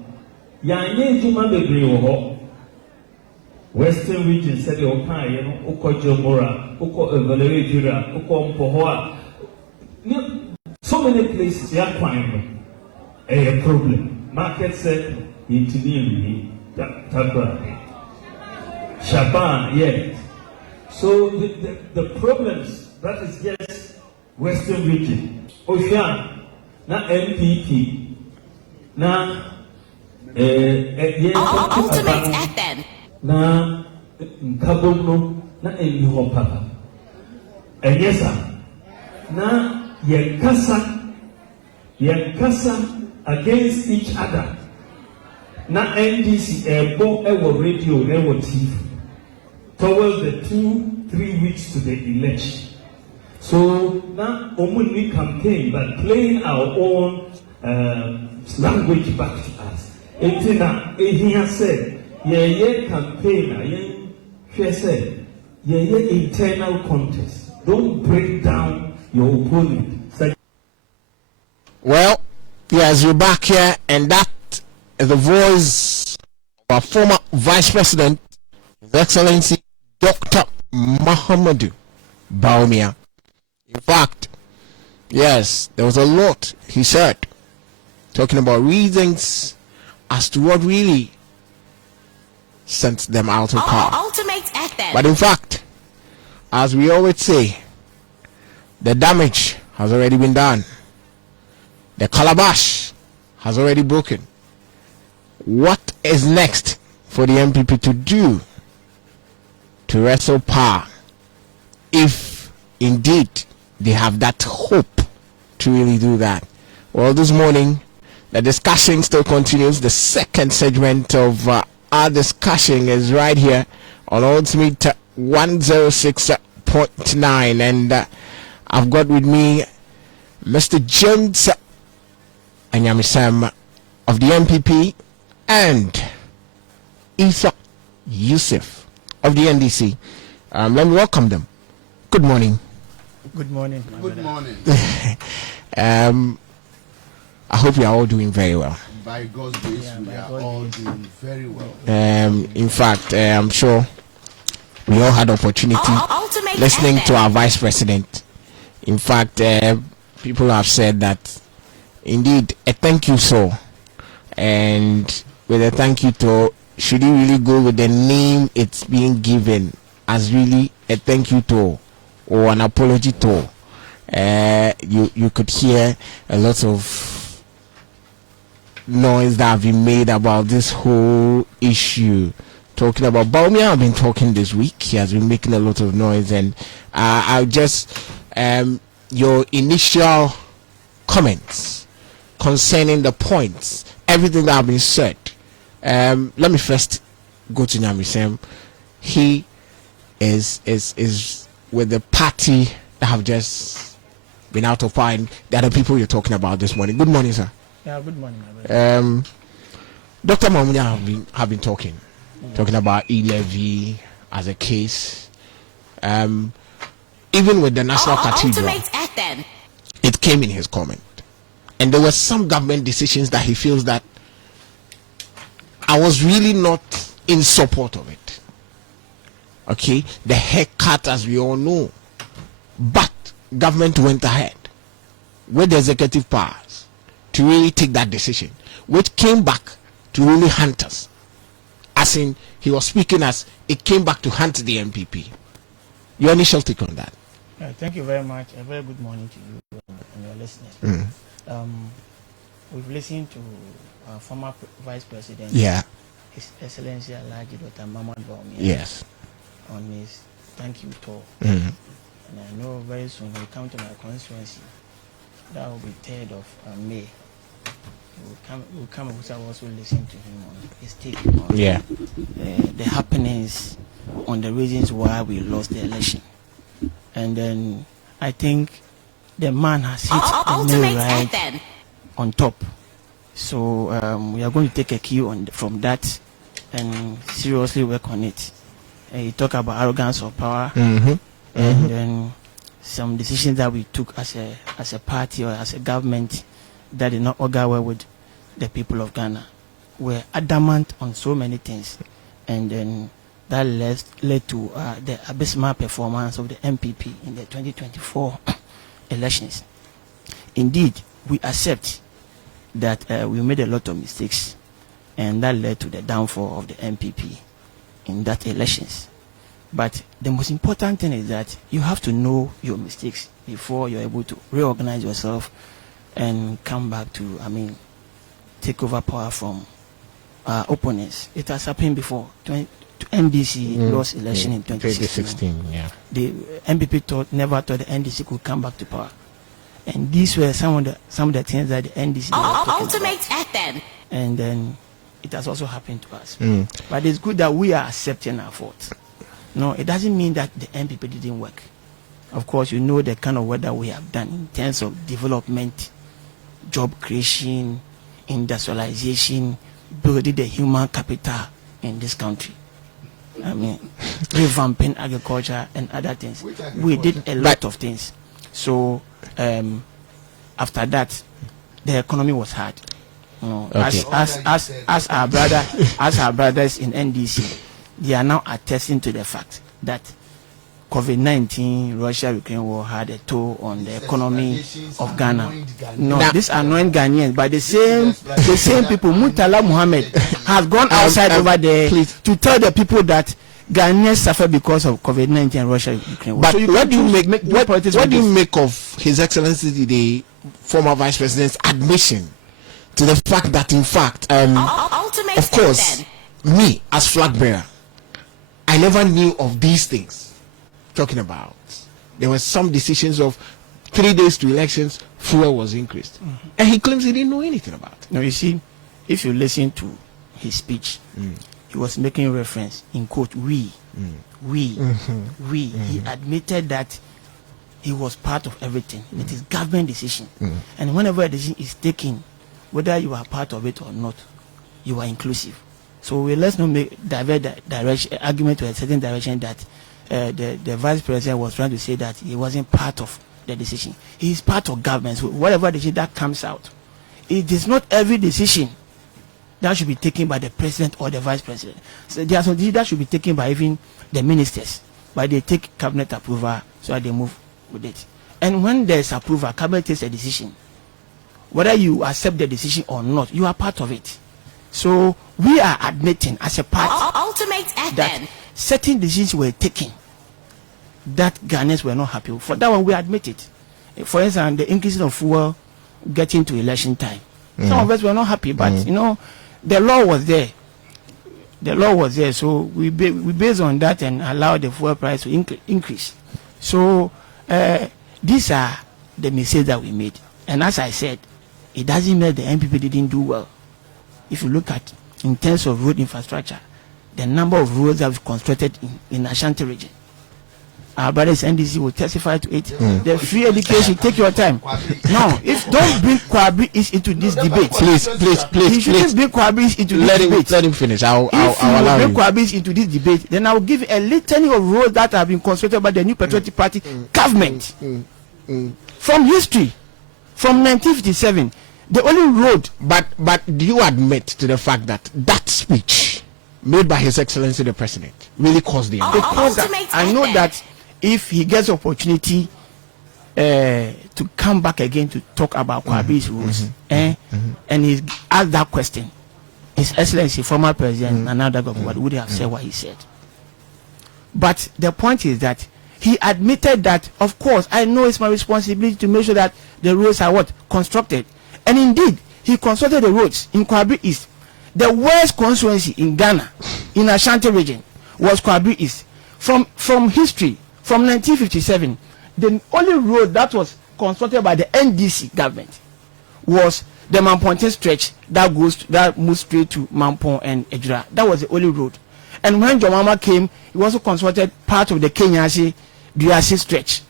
Yanye Juma Bebre ho. Western region said the Okaya no Oko Jomora, Oko Valeria, Oko Mpohoa. So many places they are fine. A problem. Market said into Tabra. Shaban, yeah. So the problems, that is just Western region. Ocean, na MPP, na Ultimate FM. na Nkabono, na Elihopapa. And yes, sir. Na Yankasa against each other. Na NDC airborne radio, TV. Towards the 2-3 weeks to the election. So now only campaign but playing our own language back to us. Etina ehia said ye campaigner she said ye internal contest. Don't break down your opponent. Well, yes, you're back here, and that is the voice of our former Vice President, His Excellency Dr. Mahamudu Bawumia. In fact, yes, there was a lot he said, talking about reasons as to what really sent them out of power. Ultimate FM. But in fact, as we always say, the damage has already been done. The calabash has already broken. What is next for the MPP to do to wrestle power, if indeed they have that hope to really do that? Well, this morning the discussion still continues. The second segment of our discussion is right here on Ultimate 106.9, and I've got with me Mr. James Anyamisam of the MPP and Isa Yusuf of the NDC. Let me welcome them. Good morning. Good morning. Good morning. I hope you are all doing very well. By God's grace, we are all doing very well. In fact, I'm sure we all had opportunity listening to our vice president. In fact, people have said that indeed a thank you so, and with a thank you to, should you really go with the name it's being given as really a thank you to or an apology to? You could hear a lot of noise that have been made about this whole issue. Talking about Bawumia, I've been talking this week. He has been making a lot of noise, and I'll just your initial comments concerning the points, everything that have been said. Let me first go to Nyamisem. He is with the party that have just been out of power, and the other people you're talking about this morning. Good morning, sir. Yeah, good morning, my brother. Dr. Mamunya have been talking about e-levy as a case. Even with the National Cathedral, it came in his comment, and there were some government decisions that he feels that I was really not in support of it. Okay, the haircut, as we all know, but government went ahead with the executive powers to really take that decision, which came back to really hunt us. As in, he was speaking as it came back to hunt the MPP. Your initial take on that? Thank you very much. A very good morning to you and your listeners. We've listened to our former Vice President, His Excellency Alhaji Dr. Mahmoud Bawumia, yes, on his thank you tour. Mm-hmm. And I know very soon he'll come to my constituency. That will be 3rd of May. We'll come also listen to him on his take on the happenings, on the reasons why we lost the election. And then I think the man has hit the nail right on top. So we are going to take a cue from that and seriously work on it. He talk about arrogance of power, and then some decisions that we took as a party or as a government that did not augur well with the people of Ghana. We're adamant on so many things, and then that led to the abysmal performance of the MPP in the 2024 elections. Indeed, we accept that we made a lot of mistakes, and that led to the downfall of the MPP in that elections. But the most important thing is that you have to know your mistakes before you're able to reorganize yourself and come back to, take over power from opponents. It has happened before. NDC lost election in 2016. The MPP never thought the NDC could come back to power. And these were some of the things that the NDC Ultimate FM. And then it has also happened to us. But it's good that we are accepting our fault. No, it doesn't mean that the MPP didn't work. Of course, you know the kind of work that we have done in terms of development, job creation, industrialization, building the human capital in this country. Revamping agriculture and other things. We did a lot of things. So after that, the economy was hard. As our brothers in NDC, they are now attesting to the fact that COVID-19, Russia-Ukraine war had a toll on the economy of Ghana. No, these are non Ghanaians, but the same people, Murtala Muhammad, has gone outside over there to tell the people that Ghanaians suffer because of COVID-19 and Russia-Ukraine war. But so what do you make of His Excellency the former Vice President's admission to the fact that, in fact, of course, me as flag bearer, I never knew of these things. Talking about, there were some decisions of 3 days to elections, fuel was increased, and he claims he didn't know anything about it. No, you see, if you listen to his speech, he was making reference in quote we. He admitted that he was part of everything. It is government decision, and whenever a decision is taken, whether you are part of it or not, you are inclusive. So let's not divert the direction, argument to a certain direction that the vice president was trying to say that he wasn't part of the decision. He is part of government. So whatever decision that comes out, it is not every decision that should be taken by the president or the vice president. So there are some decisions that should be taken by even the ministers, but they take cabinet approval, so they move with it. And when there's approval, cabinet takes a decision. Whether you accept the decision or not, you are part of it. So we are admitting as a party that certain decisions were taken that Ghanaians were not happy with. For that one, we admit it. For instance, the increase of fuel getting to election time. Some of us were not happy, but you know, the law was there. The law was there, so we based on that and allowed the fuel price to increase. So these are the mistakes that we made. And as I said, it doesn't mean the NPP didn't do well. If you look at, in terms of road infrastructure, the number of roads that we've constructed in Ashanti region, our brothers NDC will testify to it. The free education, take your time. No, don't bring Kwabri into this debate. Please. You shouldn't bring Kwabri into this debate. Let him finish. I'll allow you. If you bring Kwabri into this debate, then I will give a litany of roads that have been constructed by the New Patriotic Party government. From history, from 1957, the only road. But do you admit to the fact that that speech made by His Excellency the President really caused the because I know that if he gets opportunity to come back again to talk about Kwabri's rules, and he asked that question, His Excellency, former President Nana Addo Dankwa would have said what he said. But the point is that he admitted that, of course, I know it's my responsibility to make sure that the roads are constructed. And indeed, he constructed the roads in Kwabri East. The worst constituency in Ghana, in Ashanti region, was Kwabri East. From history, from 1957, the only road that was constructed by the NDC government was the Mamponte stretch that moves straight to Mampong and Ejura. That was the only road. And when Jomama came, he also constructed part of the Kenyasi stretch.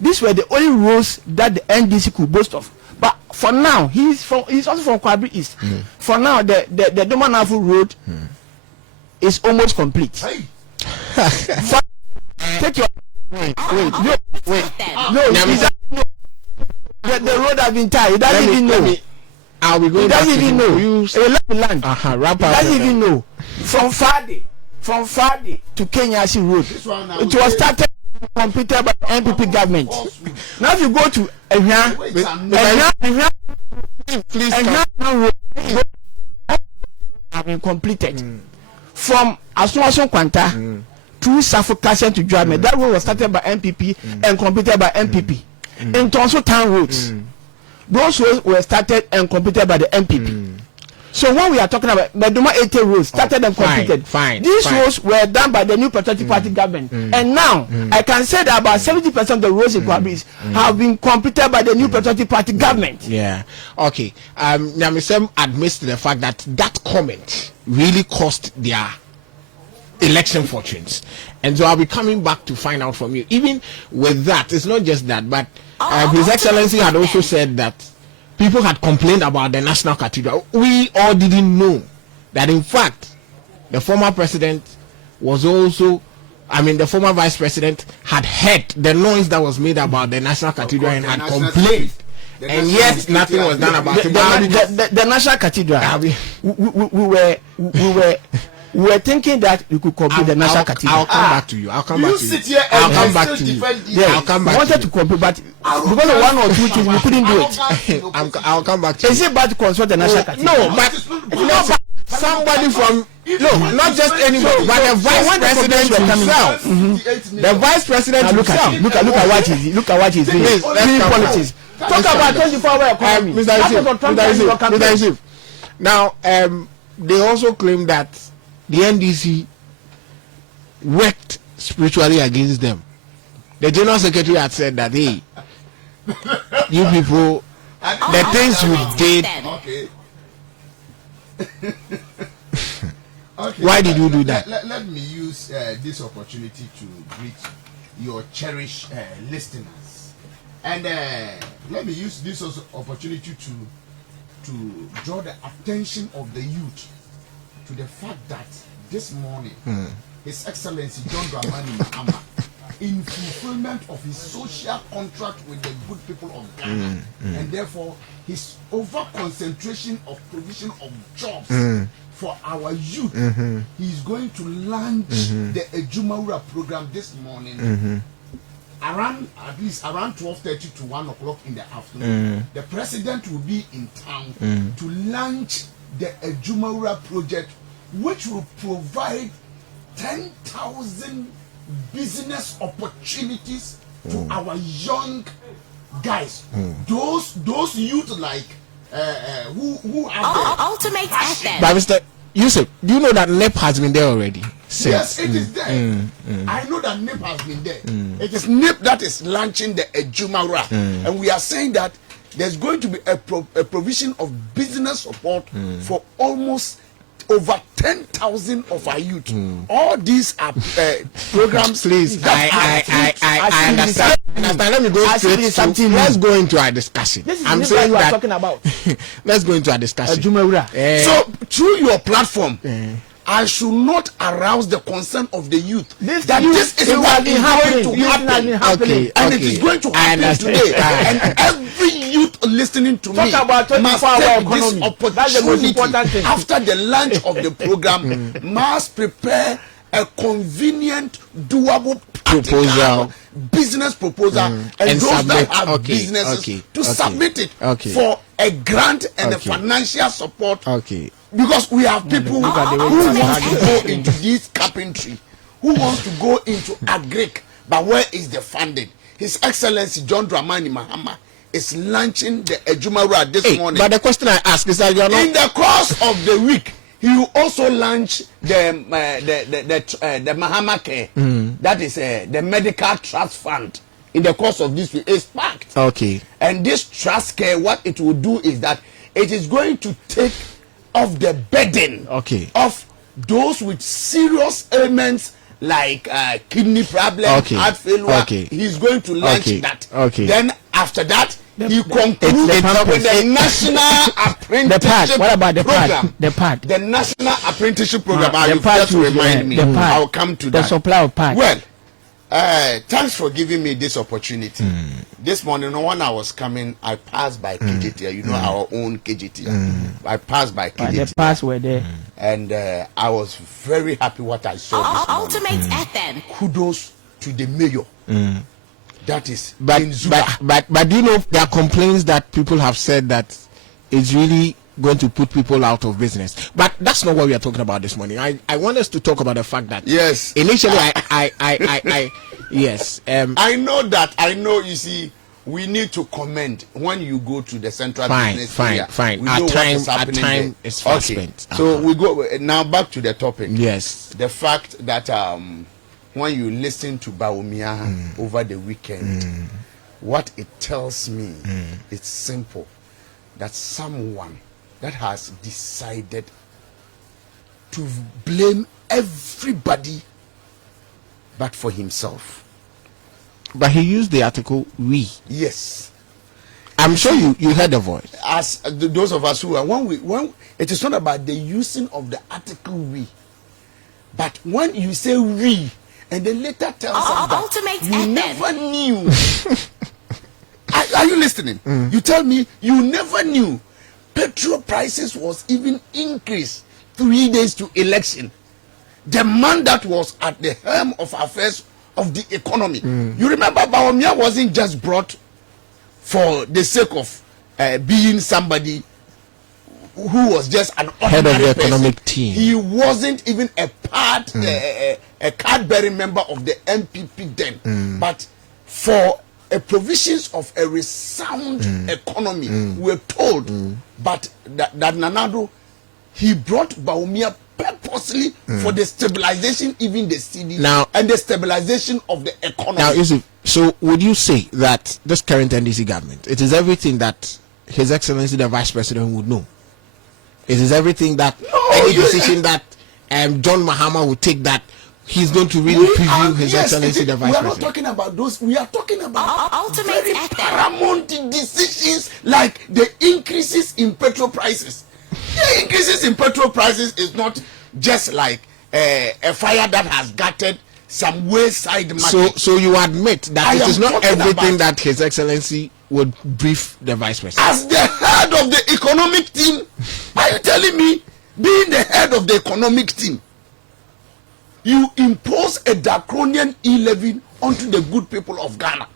These were the only roads that the NDC could boast of. But for now, he's also from Kwabri East. For now, the Domanafu road is almost complete. Take your wait. No. The road has been tied. He doesn't even know. I'll be going. He doesn't even know. Let me land. He doesn't even know. From Fadi to Kenyasi road, it was started completed by the NPP government. Now if you go to Ehia road have been completed from Asuasun Kwanta to Safokasem to Drameh. That road was started by NPP and completed by NPP. In Tonso Town roads, those roads were started and completed by the NPP. So when we are talking about Meduma 80 roads started and completed, these roads were done by the New Patriotic Party government. And now I can say that about 70% of the roads in Kwabri have been completed by the New Patriotic Party government. Yeah. Okay. Nyamesem admits to the fact that that comment really cost their election fortunes. And so I'll be coming back to find out from you. Even with that, it's not just that, but His Excellency had also said that people had complained about the National Cathedral. We all didn't know that, in fact, the former president was also, the former vice president had heard the noise that was made about the National Cathedral and had complained. And yet nothing was done about it. The National Cathedral, we were thinking that we could complete the National Cathedral. I'll come back to you. I'll come back to you. We wanted to complete, but because of one or two things, we couldn't do it. I'll come back to you. Is it bad to construct the National Cathedral? No, but somebody from not just anybody, but the vice president himself. The vice president himself. Look at what he's doing. Politics. Talk about 24-hour economy. Mr. Yusuf. Now, they also claim that the NDC worked spiritually against them. The General Secretary had said that, hey, you people, the things you did. Okay. Why did you do that? Let me use this opportunity to greet your cherished listeners. And let me use this opportunity to draw the attention of the youth to the fact that this morning His Excellency John Dramani Mahama in fulfillment of his social contract with the good people of Ghana, and therefore his over concentration of provision of jobs for our youth. He's going to launch the Ejumawura program this morning. Around at least around 12:30 to 1 o'clock in the afternoon. The president will be in town to launch the Ejumawura project, which will provide 10,000 business opportunities to our young guys. Those youth like who have Ultimate FM. But Mr. Yusuf, do you know that NEP has been there already? Yes, it is there. I know that NIP has been there. It is NIP that is launching the Ejumawura, and we are saying that there's going to be a provision of business support for almost over 10,000 of our youth. All these are programs. Please, I understand. Let me go straight. Let's go into our discussion. I'm saying that talking about. Let's go into our discussion. So through your platform, I should not arouse the concern of the youth. This is what is going to happen. Okay, and it is going to happen today. And every youth listening to me must take this opportunity after the launch of the program, must prepare a convenient, doable proposal, business proposal, and those submit, that have businesses to submit it for a grant and a financial support. Because we have people who want to go into this carpentry, who wants to go into agric, but where is the funding? His Excellency John Dramani Mahama is launching the Ejumawura this morning. But the question I ask is that you are not in the course of the week. He will also launch the Mahama Care, that is the medical trust fund. In the course of this week, it's packed. And this trust care, what it will do is that it is going to take off the burden of those with serious ailments like kidney problem, heart failure. He's going to launch that. Then after that, he concludes with the National Apprenticeship Program. The National Apprenticeship Program. You have to remind me. I'll come to that. The supply of parts. Well, thanks for giving me this opportunity. This morning, when I was coming, I passed by KJT. You know, our own KJT. I passed by KJT. The parts were there. And I was very happy what I saw this morning. Ultimate FM. Kudos to the mayor. That is but do you know there are complaints that people have said that it's really going to put people out of business, but that's not what we are talking about this morning. I want us to talk about the fact that initially I know that you see, we need to comment when you go to the central business area. Our time is fast spent. So we go now back to the topic. The fact that when you listen to Bawumia over the weekend, what it tells me, it's simple, that someone that has decided to blame everybody but for himself. But he used the article "we." Yes, I'm sure you heard the voice. As those of us who are when it is not about the using of the article "we," but when you say "we," and then later tells us that you never knew. Are you listening? You tell me you never knew petrol prices was even increased 3 days to election. The man that was at the helm of affairs of the economy. You remember Bawumia wasn't just brought for the sake of being somebody who was just an head of the economic person. team. He wasn't even a part, a card-bearing member of the MPP then. But for a provisions of a resound economy, we're told, but that Nanado, he brought Bawumia purposely for the stabilization, even the city, and the stabilization of the economy. Now, so would you say that this current NDC government, it is everything that His Excellency the Vice President would know? It is everything that any decision that John Mahama would take, that he's going to really preview His Excellency the Vice President? We are not talking about those. We are talking about very paramount decisions like the increases in petrol prices. The increases in petrol prices is not just like a fire that has gutted some wayside market. So you admit that it is not everything that His Excellency would brief the Vice President. As the head of the economic team, are you telling me, being the head of the economic team, you impose a draconian e-levy onto the good people of Ghana?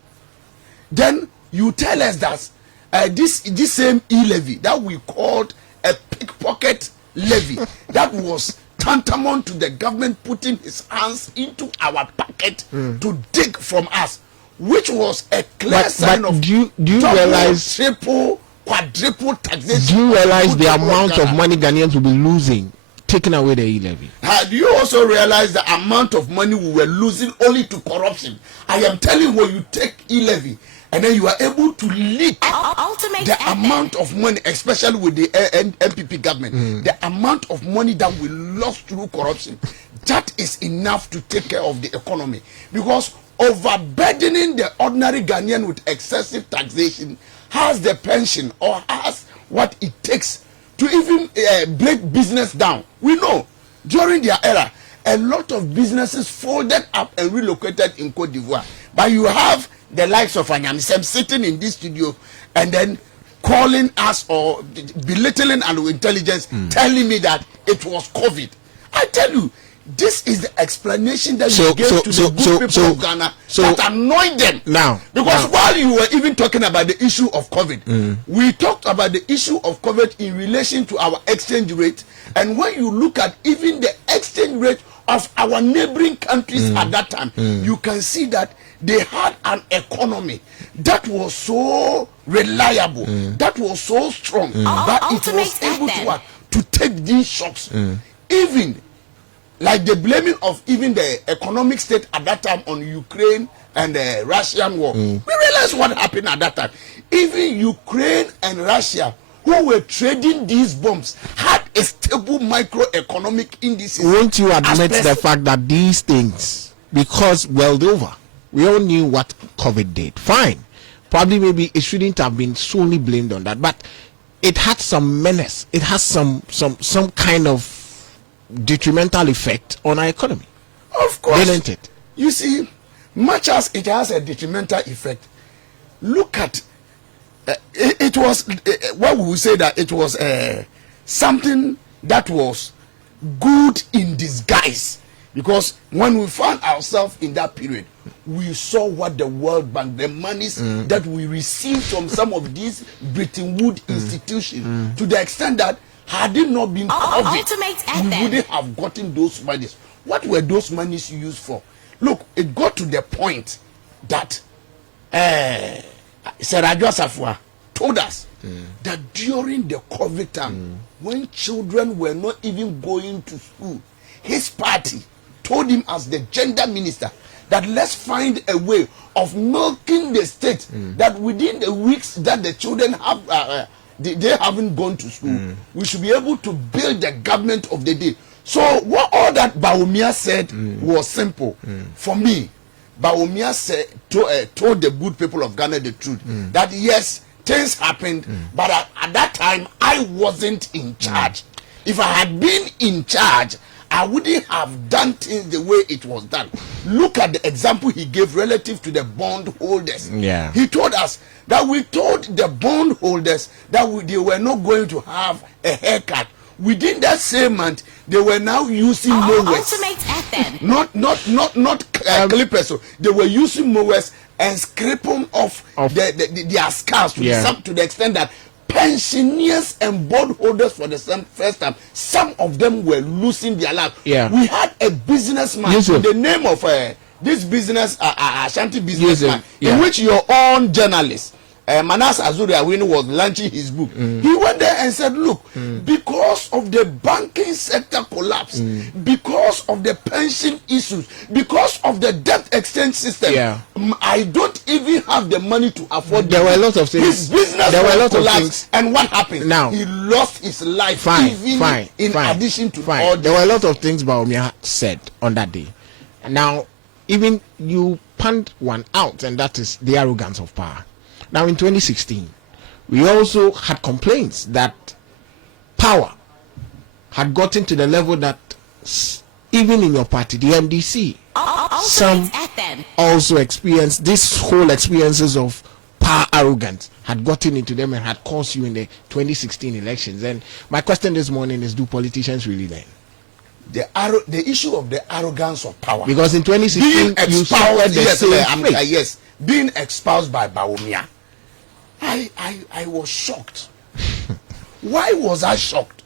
Then you tell us that this same e-levy that we called a pickpocket levy that was tantamount to the government putting his hands into our pocket to dig from us, which was a clear sign of do you realize triple, quadruple taxation? Do you realize the amount of money Ghanaians will be losing taking away the e-levy? Do you also realize the amount of money we were losing only to corruption? I am telling you, when you take e-levy and then you are able to leak the amount of money, especially with the NPP government, the amount of money that we lost through corruption, that is enough to take care of the economy. Because overburdening the ordinary Ghanaian with excessive taxation has the pension or has what it takes to even break business down. We know during their era, a lot of businesses folded up and relocated in Cote d'Ivoire. But you have the likes of Anyamsem sitting in this studio and then calling us or belittling our intelligence, telling me that it was COVID. I tell you, this is the explanation that you gave to the good people of Ghana that annoyed them. Because while you were even talking about the issue of COVID, we talked about the issue of COVID in relation to our exchange rate. And when you look at even the exchange rate of our neighboring countries at that time, you can see that they had an economy that was so reliable, that was so strong, that it was able to take these shocks. Even like the blaming of even the economic state at that time on Ukraine and the Russian war. We realized what happened at that time. Even Ukraine and Russia, who were trading these bombs, had a stable microeconomic indices. Won't you admit the fact that these things, because world over, we all knew what COVID did? Fine. Probably maybe it shouldn't have been solely blamed on that, but it had some menace. It has some kind of detrimental effect on our economy. Of course. Didn't it? You see, much as it has a detrimental effect, look at it was what we would say that it was something that was good in disguise, because when we found ourselves in that period, we saw what the World Bank, the monies that we received from some of these Bretton Woods institutions, to the extent that had it not been COVID, we wouldn't have gotten those monies. What were those monies used for? Look, it got to the point that Serajo Safwa told us that during the COVID time, when children were not even going to school, his party told him as the gender minister that let's find a way of milking the state, that within the weeks that the children have they haven't gone to school, we should be able to build the government of the day. So what all that Bawumia said was simple. For me, Bawumia said, told the good people of Ghana the truth, that yes, things happened, but at that time I wasn't in charge. If I had been in charge, I wouldn't have done things the way it was done. Look at the example he gave relative to the bond holders. He told us that we told the bond holders that they were not going to have a haircut. Within that same month, they were now using mowers. Not clippers. So they were using mowers and scraping off their scalps to the extent that pensioners and bondholders for the first time, some of them were losing their life. We had a businessman with the name of this business, Ashanti businessman, in which your own journalist, Manas Azuri Awini, was launching his book. He went there and said, look, because of the banking sector collapse, because of the pension issues, because of the debt exchange system, I don't even have the money to afford. There were a lot of things. His business there were a lot collapsed, of things. and what happened? Now he lost his life. In addition to all, there were a lot of things Bawumia said on that day. Now, even you punned one out, and that is the arrogance of power. Now, in 2016, we also had complaints that power had gotten to the level that even in your party, the MDC, some FM. also experienced this whole experiences of power arrogance had gotten into them and had caused you in the 2016 elections. And my question this morning is, do politicians really learn? The issue of the arrogance of power, because in 2016 you suffered the same fate. Yes, being espoused by Bawumia, I was shocked. Why was I shocked?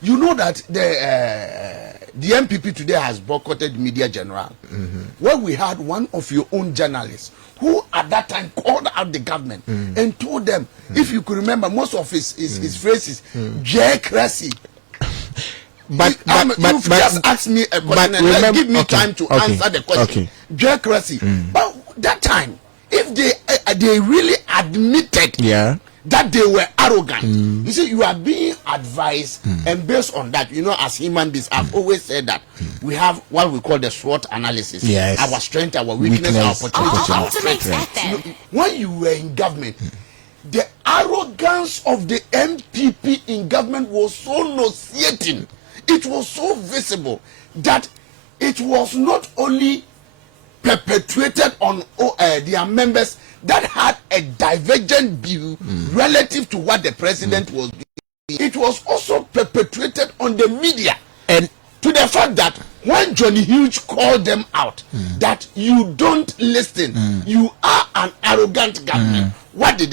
You know that the MPP today has boycotted Media General, where we had one of your own journalists who at that time called out the government and told them, if you could remember, most of his phrases, bureaucracy. But just ask me a question and give me time to answer the question. Bureaucracy. But that time, if they really admitted that they were arrogant, you see, you are being advised, and based on that, you know, as human beings, I've always said that we have what we call the SWOT analysis. Yes. Our strength, our weakness, our opportunity. When you were in government, the arrogance of the MPP in government was so nauseating. It was so visible that it was not only perpetuated on their members that had a divergent view relative to what the president was doing. It was also perpetuated on the media, and to the fact that when Johnny Hughes called them out that you don't listen, you are an arrogant government. What do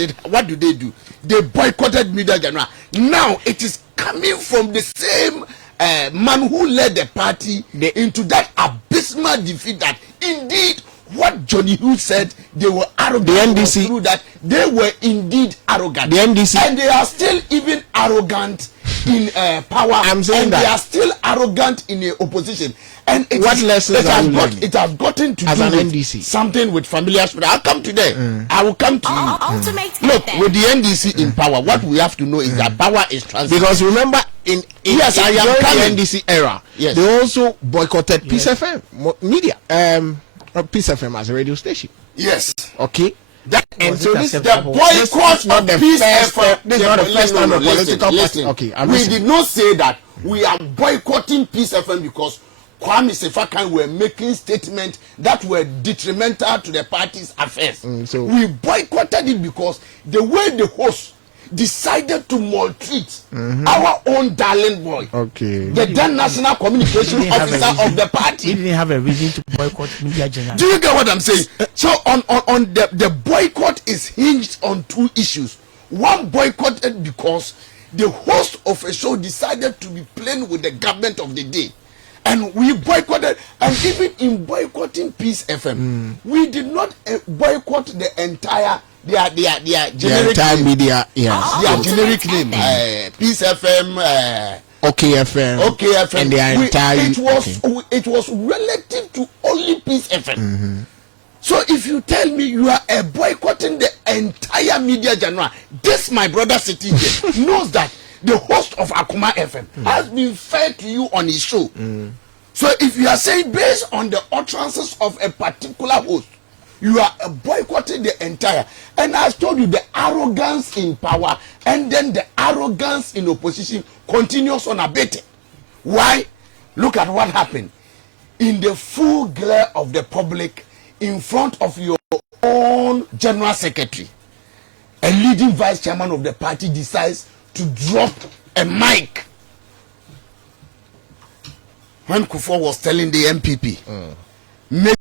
they do? They boycotted Media General. Now it is coming from the same man who led the party into that abysmal defeat that indeed what Johnny Hughes said, they were arrogant. The NDC, through that, they were indeed arrogant. The NDC, and they are still even arrogant in power. I'm saying that they are still arrogant in the opposition. And it has gotten to as do an with NDC something with familiar spirit. I'll come today. I will come to you. Look, with the NDC in power, what we have to know is that power is transferred. Because remember, in yes, I am during the NDC era, they also boycotted Peace FM media. Peace FM as a radio station. Yes. Okay. And so this the boycott of Peace FM. This is not the first time a political party. Okay, we did not say that we are boycotting Peace FM because Kwame Sefakan were making statements that were detrimental to the party's affairs. So we boycotted it because the way the host decided to maltreat our own darling boy, the then national communication officer of the party. He didn't have a reason to boycott Media General. Do you get what I'm saying? So on the boycott is hinged on two issues. One, boycotted because the host of a show decided to be playing with the government of the day, and we boycotted. And even in boycotting Peace FM, we did not boycott the entire their generic name. Media, their generic name, Peace FM, OKFM, and their entire. It was relative to only Peace FM. So if you tell me you are boycotting the entire Media General, this my brother sitting here knows that the host of Akuma FM has been fair to you on his show. So if you are saying based on the utterances of a particular host, you are boycotting the entire. And I told you the arrogance in power and then the arrogance in opposition continues unabated. Why? Look at what happened. In the full glare of the public, in front of your own general secretary, a leading vice chairman of the party decides to drop a mic when Kufuor was telling the MPP,